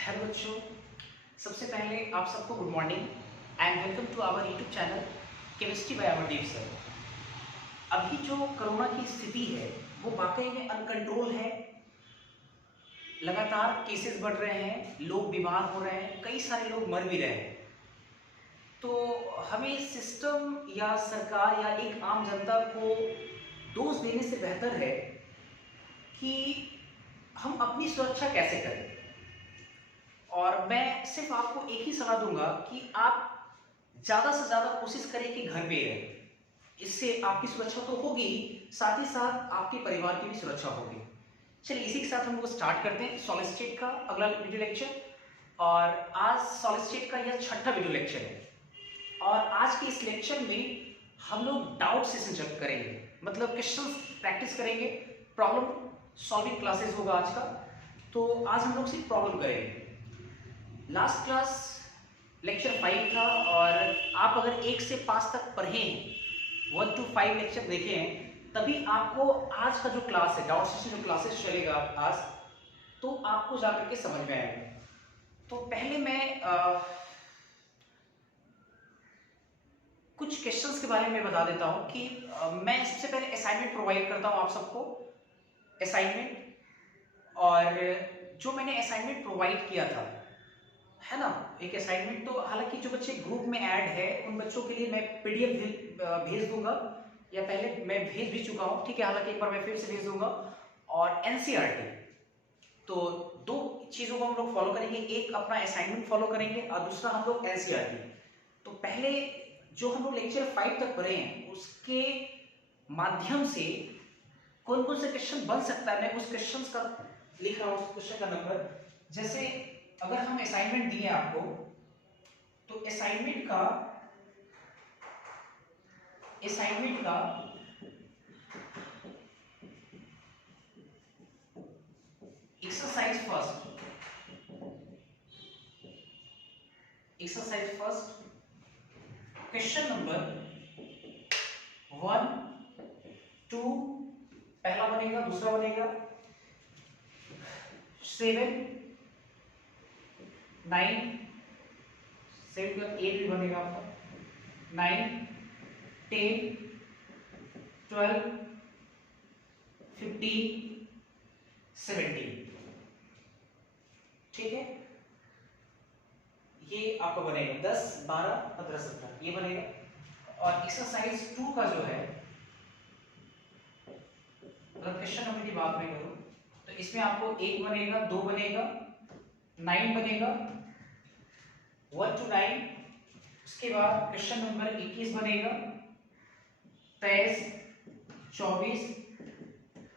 Hello बच्चों, सबसे पहले आप सबको good morning and welcome to our YouTube channel chemistry by Amardeep sir. अभी जो कोरोना की स्थिति है वो वाकई में अनकंट्रोल है। लगातार केसेस बढ़ रहे हैं, लोग बीमार हो रहे हैं, कई सारे लोग मर भी रहे हैं। तो हमें सिस्टम या सरकार या एक आम जनता को दोष देने से बेहतर है कि हम अपनी सुरक्षा कैसे करें। और मैं सिर्फ आपको एक ही सलाह दूंगा कि आप ज़्यादा से ज़्यादा कोशिश करें कि घर पे रहें। इससे आपकी सुरक्षा तो होगी, साथ ही साथ आपके परिवार की भी सुरक्षा होगी। चलिए इसी के साथ हम लोग स्टार्ट करते हैं सॉलिड स्टेट का अगला वीडियो लेक्चर। और आज सॉलिड स्टेट का यह छठा वीडियो लेक्चर है। और आज के इस लेक्चर में हम लोग डाउट सेशन करेंगे, मतलब क्वेश्चन प्रैक्टिस करेंगे। प्रॉब्लम सॉल्विंग क्लासेस होगा आज का। तो आज हम लोग सिर्फ प्रॉब्लम करेंगे। लास्ट क्लास लेक्चर 5 था और आप अगर 1 से 5 तक पढ़े हैं, 1 to 5 लेक्चर देखे हैं, तभी आपको आज का जो क्लास है, डाउट सेशन जो क्लासेस चलेगा आज, तो आपको जाकर के समझ में आएगा। तो पहले मैं कुछ क्वेश्चंस के बारे में बता देता हूं कि मैं सबसे पहले असाइनमेंट प्रोवाइड करता हूं आप सबको। असाइनमेंट, और जो मैंने असाइनमेंट प्रोवाइड किया था, है ना, एक असाइनमेंट, तो हालांकि जो बच्चे ग्रुप में ऐड है उन बच्चों के लिए मैं पीडीएफ भेज दूंगा, या पहले मैं भेज भी चुका हूं, ठीक है, हालांकि एक बार मैं फिर से भेज दूंगा। और एनसीईआरटी, तो दो चीजों को हम लोग फॉलो करेंगे, एक अपना असाइनमेंट फॉलो करेंगे और दूसरा हम लोग एनसीईआरटी। तो पहले जो हम लोग लेक्चर 5 तक पढ़े हैं उसके माध्यम से कौन कौन से क्वेश्चन बन सकता है, मैं उस क्वेश्चन का लिख रहा हूं, उस क्वेश्चन का नंबर। जैसे अगर हम असाइनमेंट दिए आपको, तो असाइनमेंट का एक्सरसाइज फर्स्ट क्वेश्चन नंबर 1 2 पहला बनेगा, दूसरा बनेगा 7 9, 7 के बाद 8 भी बनेगा आपका, 9 10 12 15 17, ठीक है। ये आपका बनेगा 10 12 15 17, ये बनेगा। और एक्सरसाइज 2 का जो है, अगर क्वेश्चन नंबर की बात मैं करूं तो इसमें आपको 1 बनेगा, 2 बनेगा, 9 बनेगा, 1 to 9। उसके बाद क्वेश्चन नंबर 21 बनेगा, 23 24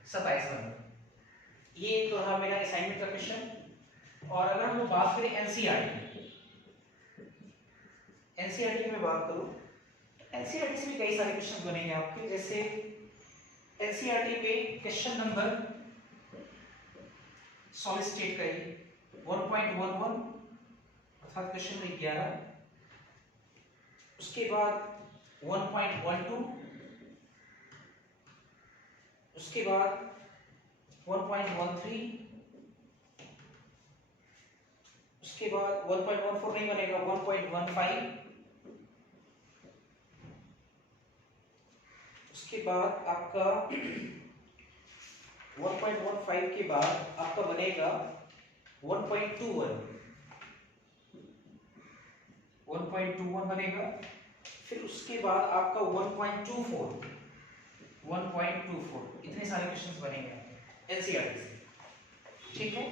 27 बनेगा। ये तो रहा मेरा असाइनमेंट का क्वेश्चन। और अगर हम लोग बात करें एनसीईआरटी की मैं बात करूं तो एनसीईआरटी से भी कई सारे क्वेश्चन बनेंगे आपके। जैसे एनसीईआरटी पे क्वेश्चन नंबर सॉलिड स्टेट का ही 1.11 अर्थात क्वेश्चन नंबर 11। उसके बाद 1.12, उसके बाद 1.13, उसके बाद 1.14 नहीं बनेगा, 1.15, उसके बाद आपका 1.15 के बाद आपका बनेगा 1.21 बनेगा। फिर उसके बाद आपका 1.24, इतने सारे क्वेश्चंस बनेंगे एनसीईआरटी से, ठीक है।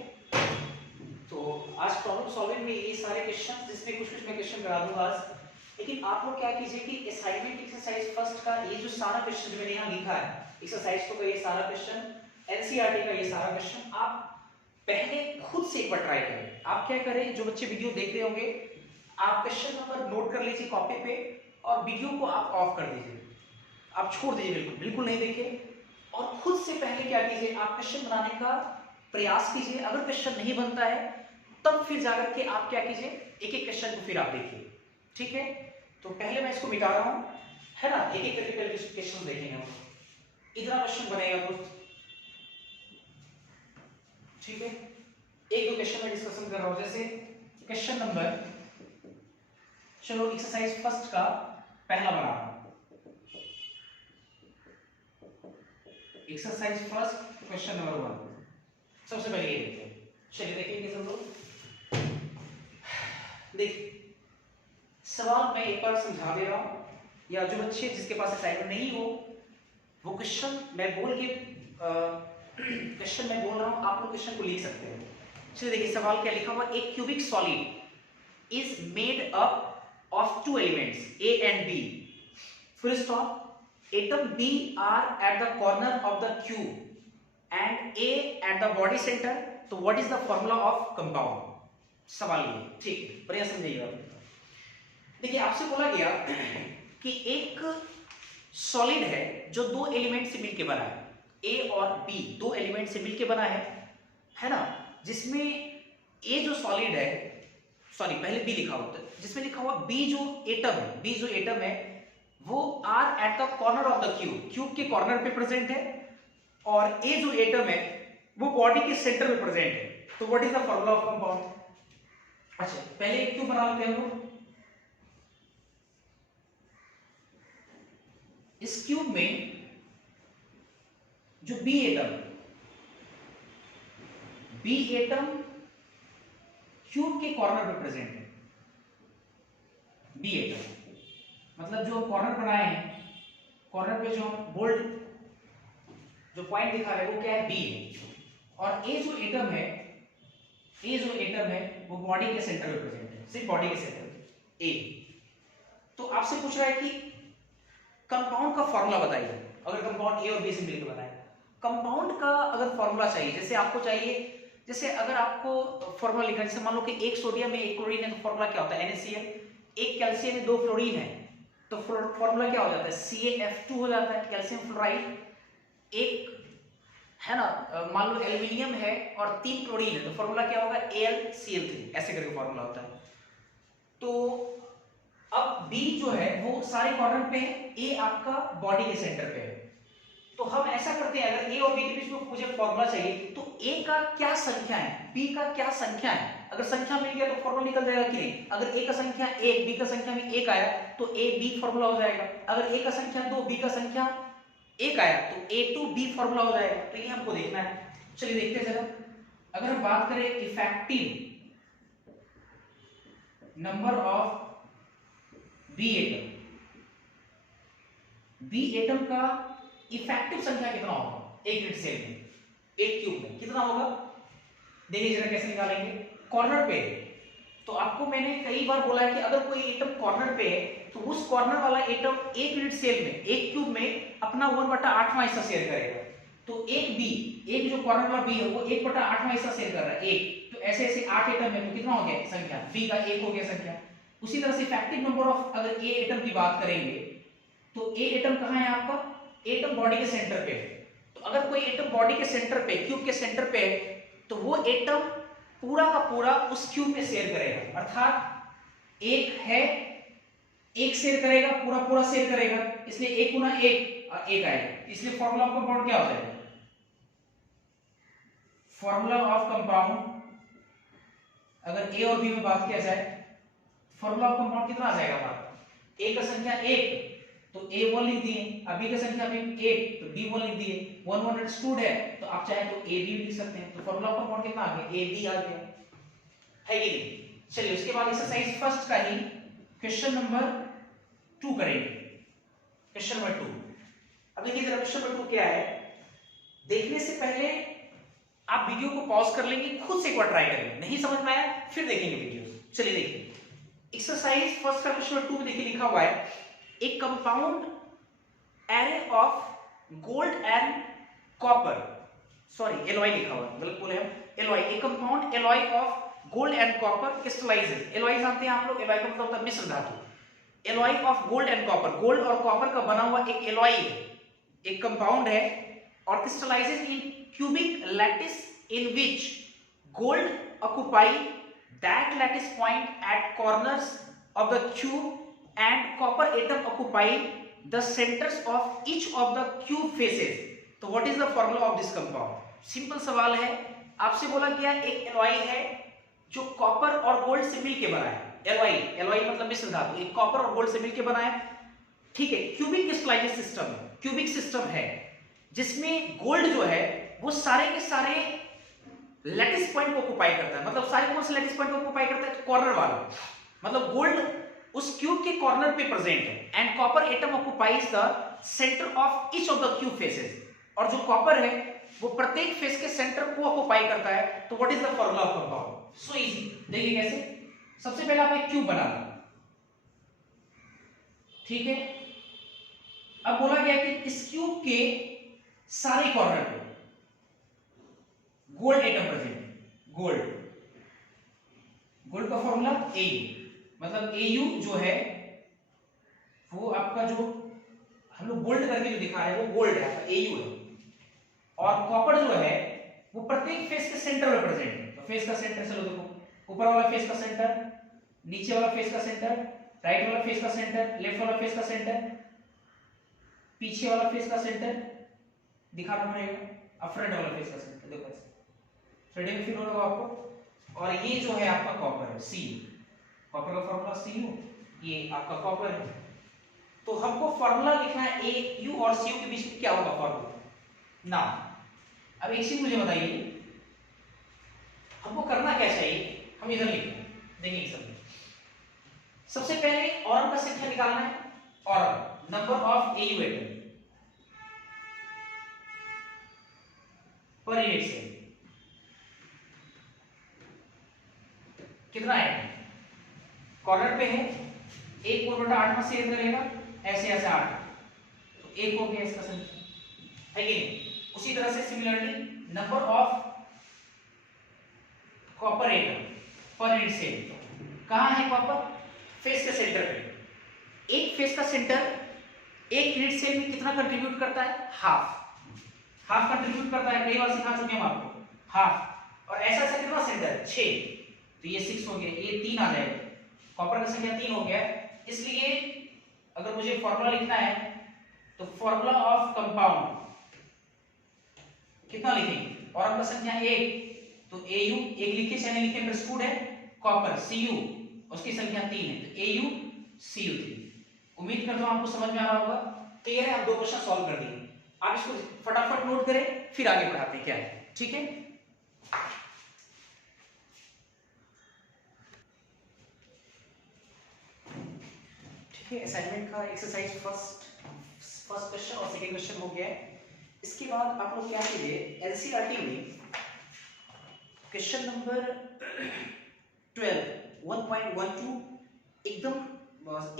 तो आज प्रॉब्लम सॉल्विंग में ये सारे क्वेश्चन, जिसमें कुछ कुछ मैं क्वेश्चन करा दूंगा आज। लेकिन आप लोग क्या कीजिए कि असाइनमेंट एक्सरसाइज फर्स्ट का ये जो सारा क्वेश्चन मैंने यहाँ लिखा है, एक्सरसाइज तो का ये सारा क्वेश्चन, एनसीईआरटी का ये सारा क्वेश्चन, आप पहले खुद से एक बार ट्राई करें। आप क्या करें, जो बच्चे वीडियो देख रहे होंगे, आप क्वेश्चन नंबर नोट कर लीजिए कॉपी पे और वीडियो को आप ऑफ कर दीजिए, आप छोड़ दीजिए, बिल्कुल बिल्कुल नहीं देखिए। और खुद से पहले क्या कीजिए, आप क्वेश्चन बनाने का प्रयास कीजिए। अगर क्वेश्चन नहीं बनता है तब फिर जाकर के आप क्या कीजिए, एक एक क्वेश्चन को फिर आप देखिए, ठीक है। तो पहले मैं इसको मिटा रहा हूं, है ना, एक एक करके पहले क्वेश्चन देखेंगे हम। इतना क्वेश्चन बनेगा कुछ, ठीक है। एक दो क्वेश्चन में डिस्कशन कर रहा हूं, जैसे क्वेश्चन नंबर, चलो एक्सरसाइज फर्स्ट का पहला बना रहा हूं, एक्सरसाइज फर्स्ट क्वेश्चन नंबर 1। सबसे पहले ये देखते हैं, चलिए देखेंगे सब लोग। देख सवाल मैं एक बार समझा दे रहा हूं, या जो बच्चे जिसके पास असाइनमेंट नहीं हो वो क्वेश्चन मैं बोल के क्वेश्चन मैं बोल रहा हूं, आप लोग क्वेश्चन को लिख सकते हैं। चलिए देखिए सवाल क्या लिखा हुआ, एक cubic solid is made up of two elements A and B, full stop, atom B are at the corner of the cube and A at the body centre, तो what is the formula of compound. सवाल ये ठीक है, बढ़िया समझिएगा। देखिए आपसे बोला गया कि एक सॉलिड है जो दो एलिमेंट से मिलकर बना है, ए और बी दो एलिमेंट से मिलकर बना है ना, जिसमें ए जो सॉलिड है, सॉरी पहले बी लिखा होता है, जिसमें लिखा हुआ बी जो एटम है वो are at the corner of the cube के कॉर्नर पे प्रेजेंट है, और ए जो एटम है वो बॉडी के सेंटर में प्रेजेंट है, तो what is the formula of compound. अच्छा पहले क्यों बना लेते हैं हम लोग, इस क्यूब में जो बी एटम क्यूब के कॉर्नर पे प्रेजेंट है, बी एटम मतलब जो कॉर्नर बनाए हैं, कॉर्नर पे जो हम बोल्ड जो पॉइंट दिखा रहे हैं वो क्या है, बी है, और ए जो एटम है वो बॉडी के सेंटर में प्रेजेंट है, सिर्फ बॉडी के सेंटर में ए। तो आपसे पूछ रहा है कि कंपाउंड का फॉर्मूला बताइए, अगर कंपाउंड ए और बी से मिलकर बना है, कंपाउंड का अगर फॉर्मूला चाहिए, जैसे आपको चाहिए, जैसे अगर आपको फॉर्मूला लिखना, जैसे मान लो कि एक सोडियम है एक क्लोरीन है, तो फॉर्मूला क्या होता है NaCl, एक कैल्शियम है दो फ्लोरीन है, तो फॉर्मूला क्या हो जाता है CaF2 हो जाता है, कैल्शियम फ्लोराइड। एक है ना, मान लो एल्यूमिनियम है और तीन क्लोरीन है, तो फॉर्मूला क्या होगा AlCl3, ऐसे करके फॉर्मूला होता है। तो अब B जो है वो सारे कॉर्नर पे है, A आपका बॉडी के सेंटर पे है, तो हम ऐसा करते हैं, अगर A और B के बीच में मुझे फॉर्मूला चाहिए तो A का क्या संख्या है, B का क्या संख्या है, अगर संख्या मिल गया तो फॉर्मूला निकल जाएगा कि नहीं। अगर A का संख्या 1 B का संख्या में 1 आया तो A B फॉर्मूला हो जाएगा, अगर A का संख्या 2 B का संख्या 1 आया तो A to B फॉर्मूला हो जाएगा, तो ये हमको देखना है। चलिए देखते हैं जरा, अगर हम बात करें effective number of B atom का इफेक्टिव संख्या कितना होगा एक यूनिट सेल में, एक क्यूब में कितना होगा, देखिए जरा कैसे निकालेंगे। कॉर्नर पे, तो आपको मैंने कई बार बोला है कि अगर कोई एटम कॉर्नर पे है तो उस कॉर्नर वाला एटम एक यूनिट सेल में, एक क्यूब में अपना 1/8वां हिस्सा शेयर करेगा, तो एक जो कॉर्नर वाला बी है वो 1/8वां हिस्सा शेयर कर रहा है, एक, तो ऐसे ऐसे 8 एटम है, तो कितना हो गया संख्या, बी का 1 हो गया संख्या। उसी तरह से इफेक्टिव नंबर ऑफ, अगर ए एटम की बात करेंगे तो ए एटम कहां है आपका, एटम बॉडी के सेंटर पे है, तो अगर कोई एटम बॉडी के सेंटर पे, क्यूब के सेंटर पे है, तो वो एटम पूरा का पूरा उस क्यूब में शेयर करेगा, अर्थात एक है, एक शेयर करेगा, पूरा पूरा शेयर करेगा, इसलिए 1 गुना 1 और 1 आएगा, इसलिए फॉर्मूला ऑफ कंपाउंड क्या हो जाएगा, फॉर्मूला ऑफ कंपाउंड अगर ए और बी में बात किया जाए, फॉर्मूला ऑफ कंपाउंड कितना आ जाएगा हमारा, ए का संख्या 1 तो A1 लिख दिए, अब B का संख्या भी 1 तो B1 लिख दिए, 1 1 अंडरस्टूड है तो आप चाहे तो AB भी लिख सकते हैं, तो फॉर्मूला ऑफ कंपाउंड कितना आ गया, AB आ गया, है कि नहीं। चलिए उसके बाद एक्सरसाइज फर्स्ट का ही क्वेश्चन नंबर 2 करेंगे, क्वेश्चन नंबर 2। अब देखिए जरा क्वेश्चन नंबर 2 क्या है, देखने से पहले आप वीडियो को पॉज कर लेंगे, खुद से एक बार ट्राई करेंगे, नहीं समझ में आया फिर देखेंगे वीडियो। चलिए देखिए एक्सरसाइज फर्स्ट का क्वेश्चन नंबर 2 में देखिए लिखा हुआ है, a compound array of gold and copper, sorry alloy लिखा हुआ है, गलत बोले हम, alloy, a compound alloy of gold and copper crystallizes, alloy जानते हैं आप लोग, alloy का मतलब होता है मिश्र धातु, alloy of gold and copper, gold और copper का बना हुआ एक alloy है, एक कंपाउंड है, और crystallizes in cubic lattice in which gold occupy that lattice point at corners of the cube and copper atom occupy the centers of each of the cube faces, तो what is the formula of this compound। Simple सवाल है, आपसे बोला गया एक alloy है जो copper और गोल्ड से मिलके बना है। एलॉय, एलॉय मतलब मिश्र धातु, एक कॉपर और गोल्ड से मिलके बना है, ठीक है। क्यूबिक क्रिस्टलाइज्ड सिस्टम है, क्यूबिक सिस्टम है जिसमें गोल्ड जो है वो सारे के सारे लैटिस पॉइंट को ऑक्युपाई करता है। मतलब सारे कौन से लैटिस पॉइंट को ऑक्युपाई करता है? कॉर्नर वाला, मतलब गोल्ड उस क्यूब के कॉर्नर पे प्रेजेंट है and copper atom occupies the centre of each of the cube faces. और जो कॉपर है वो प्रत्येक फेस के सेंटर को ऑक्युपाई करता है। तो what is the formula of compound? So easy, देखिए कैसे। सबसे पहले आप एक क्यूब बना लो, ठीक है। अब बोला गया कि इस क्यूब के सारे कॉर्नर पे गोल्ड एटम प्रेजेंट है। गोल्ड, गोल्ड का फॉर्मूला Au, मतलब Au जो है वो आपका जो हम लोग गोल्ड करके जो दिखा रहे हैं वो गोल्ड है, Au है। और कॉपर जो है वो प्रत्येक फेस के सेंटर में प्रेजेंट है। तो फेस का सेंटर चलो देखो, ऊपर वाला फेस का सेंटर, नीचे वाला फेस का सेंटर, राइट वाला फेस का सेंटर, लेफ्ट वाला फेस का सेंटर, पीछे वाला फेस का सेंटर दिखाना पड़ेगा, अब फ्रंट वाला फेस का सेंटर। देखो ऐसे थ्रेडिंग में फील हो रहा होगा आपको। और ये जो है आपका कॉपर है, Cu, कॉपर का फॉर्मूला Cu, ये आपका कॉपर है। तो हमको फॉर्मूला लिखना है Au और Cu के बीच में क्या होगा फॉर्मूला ना। अब एक चीज मुझे बताइए, हमको करना क्या चाहिए? हम इधर लिखते हैं, देखिए सब सबसे पहले ऑरम का संख्या निकालना है। Aurum, number of Au atom per unit cell, कितना है? कॉर्नर पे है, 1/8 में शेयर करेगा, ऐसे ऐसे 8, तो 1 हो गया इसका संख्या, है कि नहीं? उसी तरह से similarly number of copper atom per unit cell, कहां है कॉपर? फेस के सेंटर पे। एक फेस का सेंटर एक यूनिट सेल में कितना कंट्रीब्यूट करता है? हाफ, हाफ कंट्रीब्यूट करता है। कई बार सिखा चुके हम आपको, हाफ। और ऐसा ऐसा कितना सेंटर? 6, तो ये 6 हो गया, ये 3 आ जाएगा, कॉपर का संख्या 3 हो गया। इसलिए अगर मुझे फॉर्मूला लिखना है तो फॉर्मूला ऑफ कंपाउंड कितना लिखेंगे? और आपका संख्या 1, तो Au एक लिखे चाहे नहीं लिखे, अंडरस्टूड है। कॉपर Cu उसकी संख्या 3 है, तो AuCu3। उम्मीद करता हूं आपको समझ में आ रहा होगा। क्लियर है? आप 2 क्वेश्चन सॉल्व कर दिए, आप इसको फटाफट नोट करें, फिर आगे बढ़ाते हैं क्या है, ठीक है। ठीक है, असाइनमेंट का एक्सरसाइज फर्स्ट क्वेश्चन और सेकंड क्वेश्चन हो गया है। इसके बाद आप लोग क्या कीजिए, एनसीईआरटी में क्वेश्चन नंबर 12 1.12 एकदम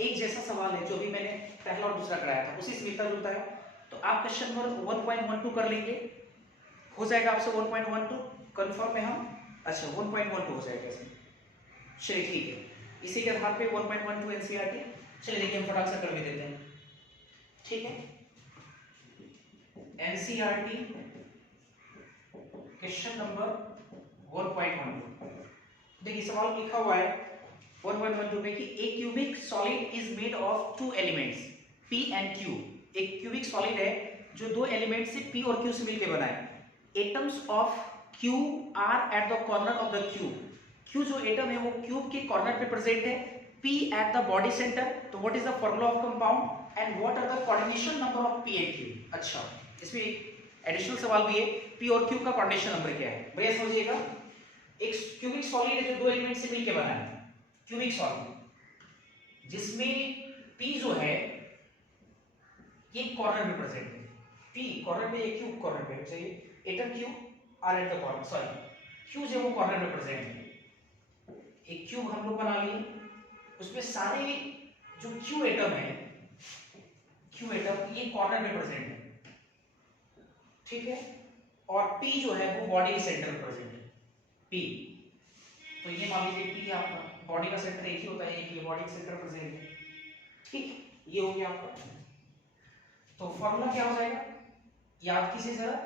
एक जैसा सवाल है जो भी मैंने पहला और दूसरा कराया था, उसी से मिलता जुलता है। तो आप क्वेश्चन नंबर 1.12 कर लेंगे, हो जाएगा आपसे 1.12 कंफर्म है हम? अच्छा 1.12 हो जाएगा इसमें, चलिए ठीक है। इसी के आधार पे 1.12 एनसीईआरटी, चलिए देखिए हम फटाक से कर भी देते हैं, ठीक है। एनसीईआरटी क्वेश्चन नंबर 1.12, देखिए सवाल लिखा हुआ है 1.12 में कि ए cubic solid is made of 2 elements P and Q। एक क्यूबिक सॉलिड है जो 2 एलिमेंट से P और Q से मिलकर बना है। Atoms of Q are at the corner of the cube. Q जो एटम है वो क्यूब के कॉर्नर पे प्रेजेंट है, P at the body centre. तो what is the formula of compound and what are the coordination number of P and Q। अच्छा इसमें additional सवाल भी है, P और Q का कोऑर्डिनेशन नंबर क्या है? भैया समझिएगा, एक क्यूबिक सॉलिड है जो 2 एलिमेंट से मिलकर बना है, क्यूबिक सॉलिड जिसमें P जो है ये कॉर्नर में प्रेजेंट है, P कॉर्नर पे, ये क्यूब कॉर्नर पे चाहिए, atom cube are at the corner, sorry Q जो वो कॉर्नर में प्रेजेंट है। एक क्यूब हम लोग बना लिए, उसमें सारे जो Q एटम है, Q एटम ये कॉर्नर में प्रेजेंट है, ठीक है। और P जो है वो बॉडी के सेंटर में प्रेजेंट है, P। तो ये मान लीजिए P आपका बॉडी का सेंटर एक ही होता है, एक ये बॉडी का सेंटर प्रेजेंट है, ठीक। ये हो गया आपका। तो फॉर्मूला क्या हो जाएगा याद कीजिए जरा।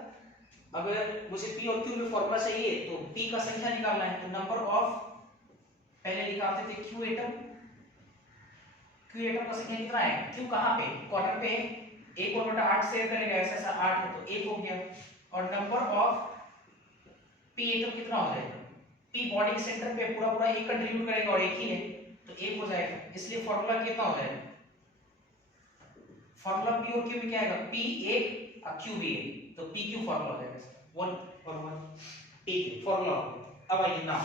अगर मुझे P और Q में फॉर्मूला चाहिए तो P का संख्या निकालना है, तो नंबर ऑफ, पहले निकालते थे Q एटम, Q एटम का संख्या कितना है? Q कहां पे? कॉर्नर पे, 1/8 शेयर करेगा, ऐसा ऐसा 8 है तो 1 हो गया। और नंबर ऑफ पी एटम कितना हो जाएगा, पी बॉडी के सेंटर पे पूरा पूरा एक कंट्रीब्यूट करेगा और एक ही है तो एक हो जाएगा, इसलिए फॉर्मूला कितना हो जाएगा, फॉर्मूला पी और क्यू में क्या आएगा, पी एक और क्यू भी एक, तो पी क्यू फॉर्मूला हो जाएगा, 1 और 1 पी क्यू फॉर्मूला। अब आइए नाउ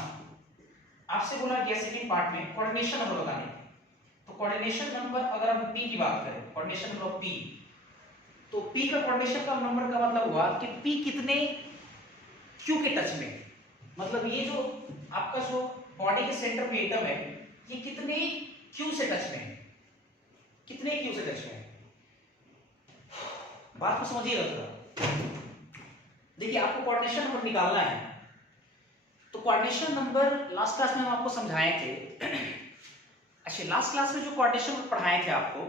आपसे बोला गया सेकंड पार्ट में कोऑर्डिनेशन नंबर बताने, तो कोऑर्डिनेशन नंबर अगर हम पी की बात करें, कोऑर्डिनेशन नंबर ऑफ पी, तो पी का कोऑर्डिनेशन का नंबर का मतलब हुआ कि पी कितने क्यू के टच में, मतलब ये जो आपका जो बॉडी के सेंटर पे एटम है ये कितने क्यू से टच में है, कितने क्यू से टच में है, बात को समझिएगा थोड़ा। देखिए आपको कोऑर्डिनेशन नंबर निकालना है, तो कोऑर्डिनेशन नंबर लास्ट क्लास में हम आपको समझाए थे। अच्छा लास्ट क्लास में जो कोऑर्डिनेशन नंबर पढ़ाए थे आपको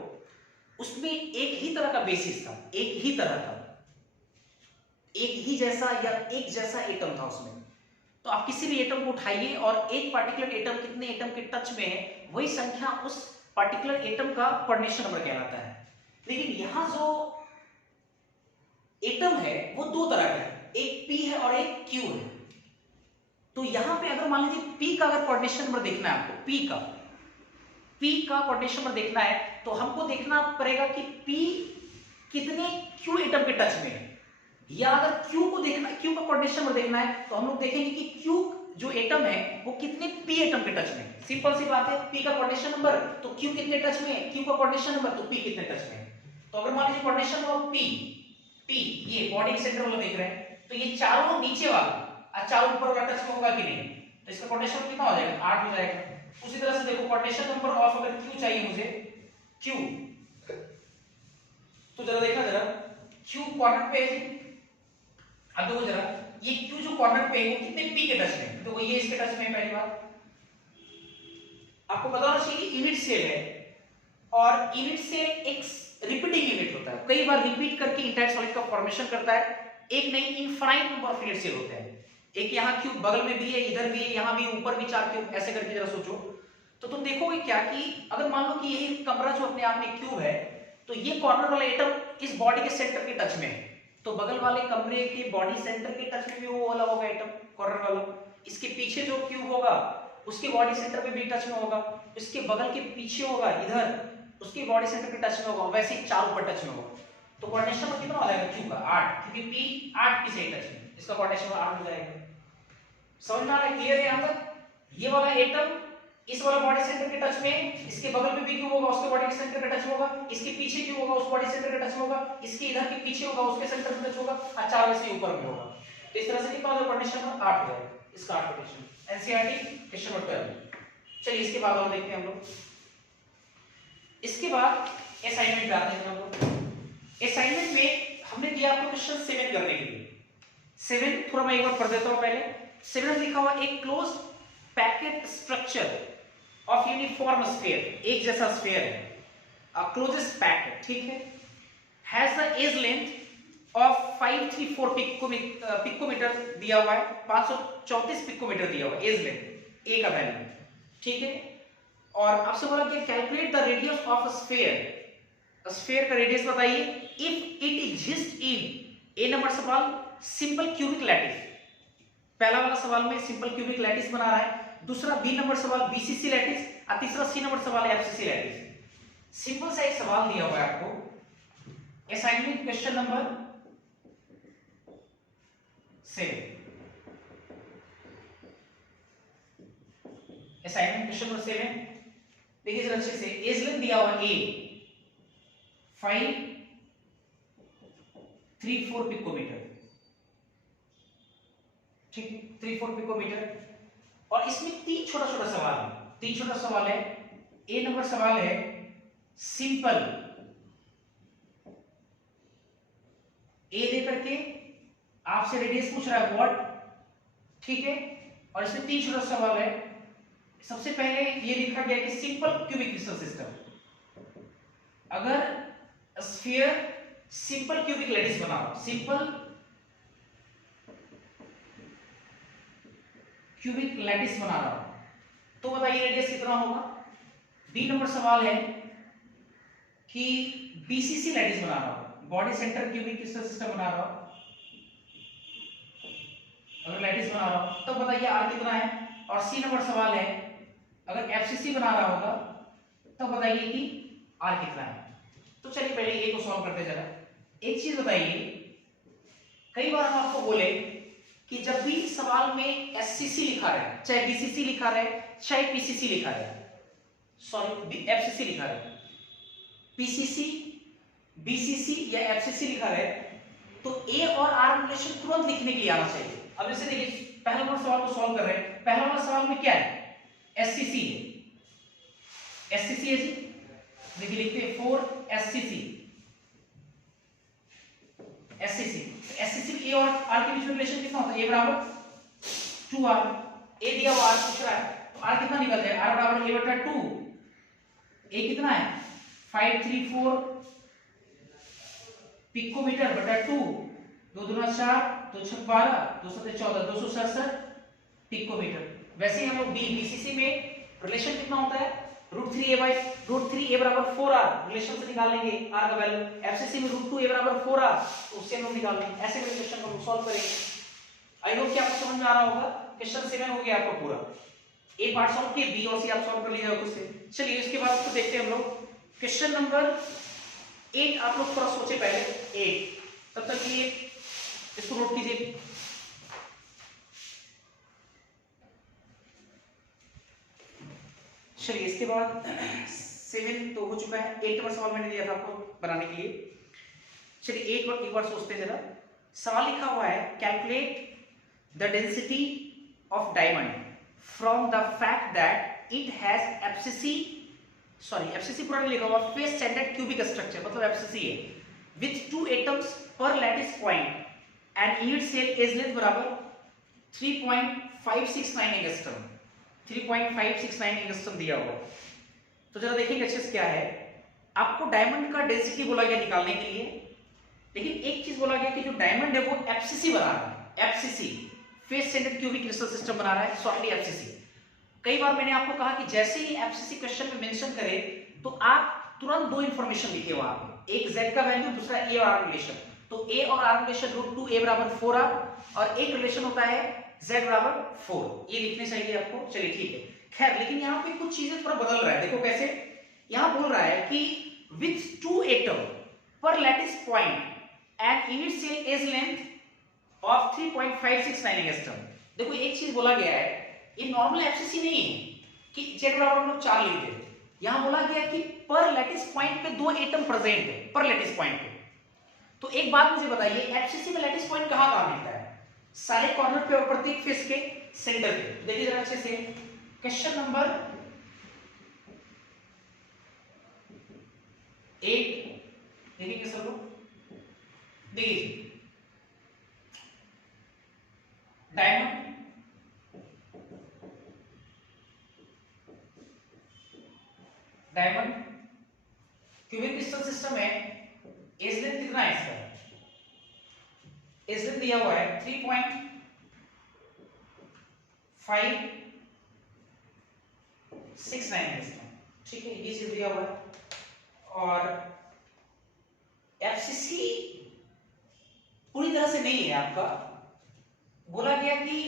उसमें एक ही तरह का बेसिस था, एक ही तरह का, एक ही जैसा या एक जैसा एटम था उसमें, तो आप किसी भी एटम को उठाइए और एक पार्टिकुलर एटम कितने एटम के टच में है वही संख्या उस पार्टिकुलर एटम का कोऑर्डिनेशन नंबर कहलाता है। लेकिन यहां जो एटम है वो दो तरह का है, एक पी है और एक क्यू है, तो यहां पे अगर मान लीजिए पी का अगर कोऑर्डिनेशन नंबर देखना है आपको, पी का कोऑर्डिनेशन नंबर देखना है तो हमको देखना पड़ेगा कि पी कितने क्यू एटम के टच में है, या अगर क्यू को देखना, क्यू का कोऑर्डिनेशन नंबर देखना है तो हम लोग देखेंगे कि क्यू जो एटम है वो कितने पी एटम के टच में है। सिंपल सी बात है, पी का कोऑर्डिनेशन नंबर तो क्यू कितने टच में है, क्यू का कोऑर्डिनेशन नंबर तो पी कितने टच में है। तो अगर मान लीजिए कोऑर्डिनेशन नंबर पी ये बॉडी के सेंटर वाला देख रहे हैं, तो ये चारों नीचे वाला और चारों ऊपर वाला टच में होगा कि नहीं, तो इसका कोऑर्डिनेशन कितना हो जाएगा, 8 हो जाएगा। उसी तरह से देखो कोऑर्डिनेशन नंबर ऑफ अगर क्यू चाहिए मुझे, क्यू, तो जरा देखना जरा क्यू कॉर्नर पे है, अब देखो जरा ये क्यू जो कॉर्नर पे है वो कितने पी के टच में, तो ये इसके टच में है। पहली बात आपको पता होना चाहिए यूनिट सेल है और यूनिट सेल एक रिपीटिंग यूनिट होता है, कई बार रिपीट करके इंटायर सॉलिड का फॉर्मेशन करता है, एक नहीं infinite number of unit cell होते हैं, एक यहाँ क्यूब बगल में भी है, इधर भी है, यहाँ भी ऊपर भी 4 क्यूब, ऐसे करके जरा सोचो तो तुम देखोगे क्या कि अगर मान लो कि यही कमरा जो अपने आप में क्यूब है तो ये कॉर्नर वाला एटम इस बॉडी के सेंटर के टच में है, तो बगल वाले कमरे के बॉडी सेंटर के टच में भी वो वाला होगा एटम कॉर्नर वाला, इसके पीछे जो क्यूब होगा उसके बॉडी सेंटर पे भी टच में होगा, इसके बगल के पीछे होगा इधर उसके बॉडी सेंटर के टच में होगा, वैसे ही चारों पर टच में होगा, तो कोऑर्डिनेशन नंबर कितना हो जाएगा क्यू का 8, क्योंकि पी 8 पी से टच में, इसका कोऑर्डिनेशन नंबर 8 हो जाएगा। समझ में आ रहा है, क्लियर है यहां तक, ये वाला एटम इस वाला बॉडी सेंटर के टच में, इसके बगल में भी क्यूब होगा उसके बॉडी के सेंटर के टच में होगा, इसके पीछे क्यूब होगा उस बॉडी सेंटर के टच में होगा, इसके इधर के पीछे होगा उसके सेंटर में टच होगा और चारों से ऊपर में होगा, तो इस तरह से कितना हो जाएगा कोऑर्डिनेशन नंबर 8 हो जाएगा, इसका 8 कोऑर्डिनेशन। NCERT question number 12। चलिए इसके बाद हम देखते हैं हम लोग, इसके बाद असाइनमेंट पे आते हैं हम लोग। असाइनमेंट में हमने दिया आपको क्वेश्चन 7 करने के लिए, 7 थोड़ा मैं एक बार पढ़ देता हूं पहले। 7 लिखा हुआ एक close packet structure of uniform sphere, एक जैसा स्फीयर है, अ क्लोजेस्ट पैकेट, ठीक है, has the edge length of 534 picometre दिया हुआ है, 534 पिकोमीटर दिया हुआ है एज लेंथ, ए का वैल्यू, ठीक है, और आपसे बोला कि calculate the radius of a sphere, sphere का रेडियस बताइए if it exist in, A number सवाल सिंपल क्यूबिक लैटिस, पहला वाला सवाल में सिंपल क्यूबिक लैटिस बना रहा है, दूसरा बी नंबर सवाल बीसीसी लैटिस और तीसरा सी नंबर सवाल है एफसीसी लैटिस। सिंपल सा एक सवाल दिया हुआ है आपको, assignment question number 7, assignment question number 7 देखिए जरा अच्छे से, एज लेंथ दिया हुआ ए 534 पिकोमीटर, ठीक है 34 पिकोमीटर, और इसमें तीन छोटा छोटा सवाल है, तीन छोटा सवाल है। ए नंबर सवाल है सिंपल, ए दे करके आपसे रेडियस पूछ रहा है व्हाट, ठीक है, और इसमें तीन छोटा सवाल है। सबसे पहले ये लिखा गया कि सिंपल क्यूबिक क्रिस्टल सिस्टम, अगर स्फीयर सिंपल क्यूबिक लैटिस बना रहा, सिंपल क्यूबिक लैटिस बना रहा हूं तो बताइए रेडियस कितना होगा। बी नंबर सवाल है कि बीसीसी लैटिस बना रहा हूं, body centre cubic crystal system बना रहा हूं, अगर लैटिस बना रहा हूं तो बताइए आर कितना है। और सी नंबर सवाल है, अगर एफसीसी बना रहा होगा तो बताइए कि आर कितना है। तो चलिए पहले ए को सॉल्व करते जरा। एक चीज बताइए, कई बार हम आपको बोले कि जब भी सवाल में एससीसी लिखा रहे, चाहे बीसीसी लिखा रहे, चाहे पीसीसी लिखा रहे, सॉरी एफसीसी लिखा रहे, पीसीसी, बीसीसी या एफसीसी लिखा रहे, तो ए और आर रिलेशन तुरंत लिखने के लिए आना चाहिए। अब जैसे देखिए पहला नंबर सवाल को सॉल्व कर रहे हैं, पहला वाला सवाल में क्या है, एससीसी है, एससीसी है जी, देखिए लिखते हैं 4 एससीसी, एससीसी, एससीसी ए और आर के बीच में रिलेशन कितना होता है, ए बराबर 2r, ए दिया हुआ आर पूछ रहा है, तो आर कितना निकल जाए, आर बराबर ए बटा 2, ए कितना है 534 पिकोमीटर बटा 2, 2 दूना 4, 2 छक 12, 2 सत्ते 14, 267 पिकोमीटर। वैसे ही हम लोग बीसीसी में रिलेशन कितना होता है, √3a बराबर 4r, रिलेशन से निकाल लेंगे r का वैल्यू। एफसीसी में √2a बराबर 4r, तो उससे हम लोग निकाल लेंगे। ऐसे में क्वेश्चन को हम सॉल्व करेंगे। आई होप कि आपको समझ में आ रहा होगा। क्वेश्चन 7 हो गया आपका पूरा, ए पार्ट सॉल्व किए, बी और सी आप सॉल्व कर लीजिएगा खुद से। चलिए इसके बाद इसको देखते हैं हम लोग। क्वेश्चन नंबर 8 आप लोग थोड़ा सोचे पहले, 8 तब तक ये इसको नोट कीजिए। चलिए इसके बाद 7 तो हो चुका है, 8 नंबर सवाल मैंने दिया था आपको बनाने के लिए। चलिए एक बार सोचते हैं जरा। सवाल लिखा हुआ है, calculate the density of diamond from the fact that it has FCC, sorry FCC पूरा नहीं लिखा हुआ, फेस सेंटेड क्यूबिक स्ट्रक्चर, मतलब एफसीसी है, with 2 atoms per lattice point and unit cell edge length बराबर 3.569 एंगस्ट्रम, 3.569 एंगस्ट्रम दिया हुआ। तो जरा देखेंगे अच्छे से क्या है। आपको डायमंड का डेंसिटी बोला गया निकालने के लिए, लेकिन एक चीज बोला गया कि जो डायमंड है वो एफसीसी बना रहा है, FCC face centred cubic crystal system बना रहा है, शॉर्टली एफसीसी। कई बार मैंने आपको कहा कि जैसे ही एफसीसी क्वेश्चन में मेंशन करे तो आप तुरंत दो इंफॉर्मेशन लिखिए वहां पे, एक z का वैल्यू, दूसरा a और r रिलेशन। तो a और r रिलेशन √2a बराबर 4r, और एक रिलेशन होता है z बराबर 4, ये लिखने चाहिए आपको। चलिए ठीक है, खैर लेकिन यहाँ पे कुछ चीजें थोड़ा बदल रहा है। देखो कैसे, यहाँ बोल रहा है कि with 2 atom per lattice point and unit cell edge length of 3.569 angstrom. देखो एक चीज बोला गया है, ये नॉर्मल एफसीसी नहीं है कि z बराबर हम लोग 4 लिखते हैं। यहां बोला गया कि पर लैटिस पॉइंट पे 2 एटम प्रेजेंट है, पर लैटिस पॉइंट पे। तो एक बात मुझे बताइए, एफसीसी में लैटिस पॉइंट कहां मिलता है, सारे कॉर्नर पे और प्रत्येक फेस के सेंटर पे। देखिए जरा अच्छे से, क्वेश्चन नंबर 8 देखेंगे सब लोग। देखिए diamond, diamond cubic crystal system है, एज लेंथ कितना है इसका, एज लेंथ दिया हुआ है 3.569 है इसका, ठीक है, ये चीज दिया हुआ है। और एफसीसी पूरी तरह से नहीं है आपका, बोला गया कि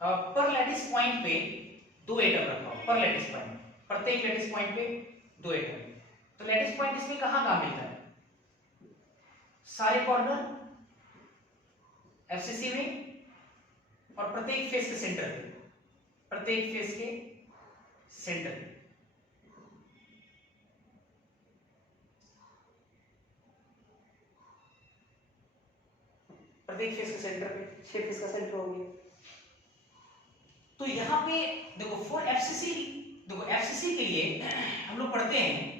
पर लैटिस पॉइंट पे 2 एटम रखा हो, पर लैटिस पॉइंट, प्रत्येक लैटिस पॉइंट पे 2 एटम। तो लैटिस पॉइंट इसमें कहां मिलता है, सारे कॉर्नर एफसीसी में और प्रत्येक फेस के सेंटर पे, प्रत्येक फेस के सेंटर पे। प्रत्येक फेस के सेंटर पे, 6 फेस का सेंटर हो गया। तो यहां पे देखो फॉर एफसीसी, देखो एफसीसी के लिए हम लोग पढ़ते हैं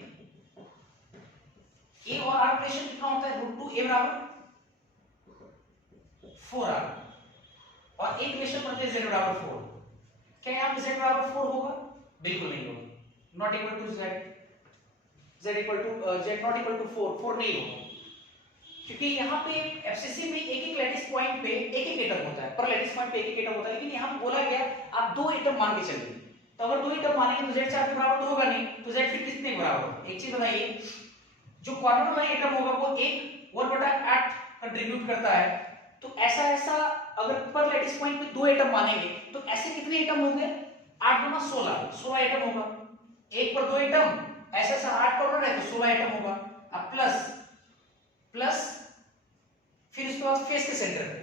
ए और आर रिलेशन कितना होता है, √2a बराबर 4r, और एक रिलेशन पढ़ते हैं z बराबर 4। क्या यहां पे z बराबर 4 होगा, बिल्कुल नहीं होगा, not equal to z, z not equal to 4 नहीं होगा, क्योंकि यहाँ पे एफसीसी में एक लैटिस पॉइंट पे एक एटम होता है, पर लैटिस पॉइंट पे एक एटम होता है, लेकिन यहाँ पे बोला गया आप 2 एटम मान के चलिए। तो अगर 2 एटम मानेंगे तो z 4 के बराबर तो होगा नहीं, तो z फिर कितने के बराबर होगा। एक चीज बताइए, जो कॉर्नर वाला एटम होगा वो 1/8 कंट्रीब्यूट करता है तो ऐसा ऐसा अगर पर लैटिस पॉइंट पे 2 एटम मानेंगे तो ऐसे कितने एटम होंगे? 8 गुना 16 एटम होगा। एक पर 2 एटम, ऐसा ऐसा 8 पर है तो 16 एटम होगा। अब प्लस प्लस फिर उसके बाद फेस के सेंटर पे,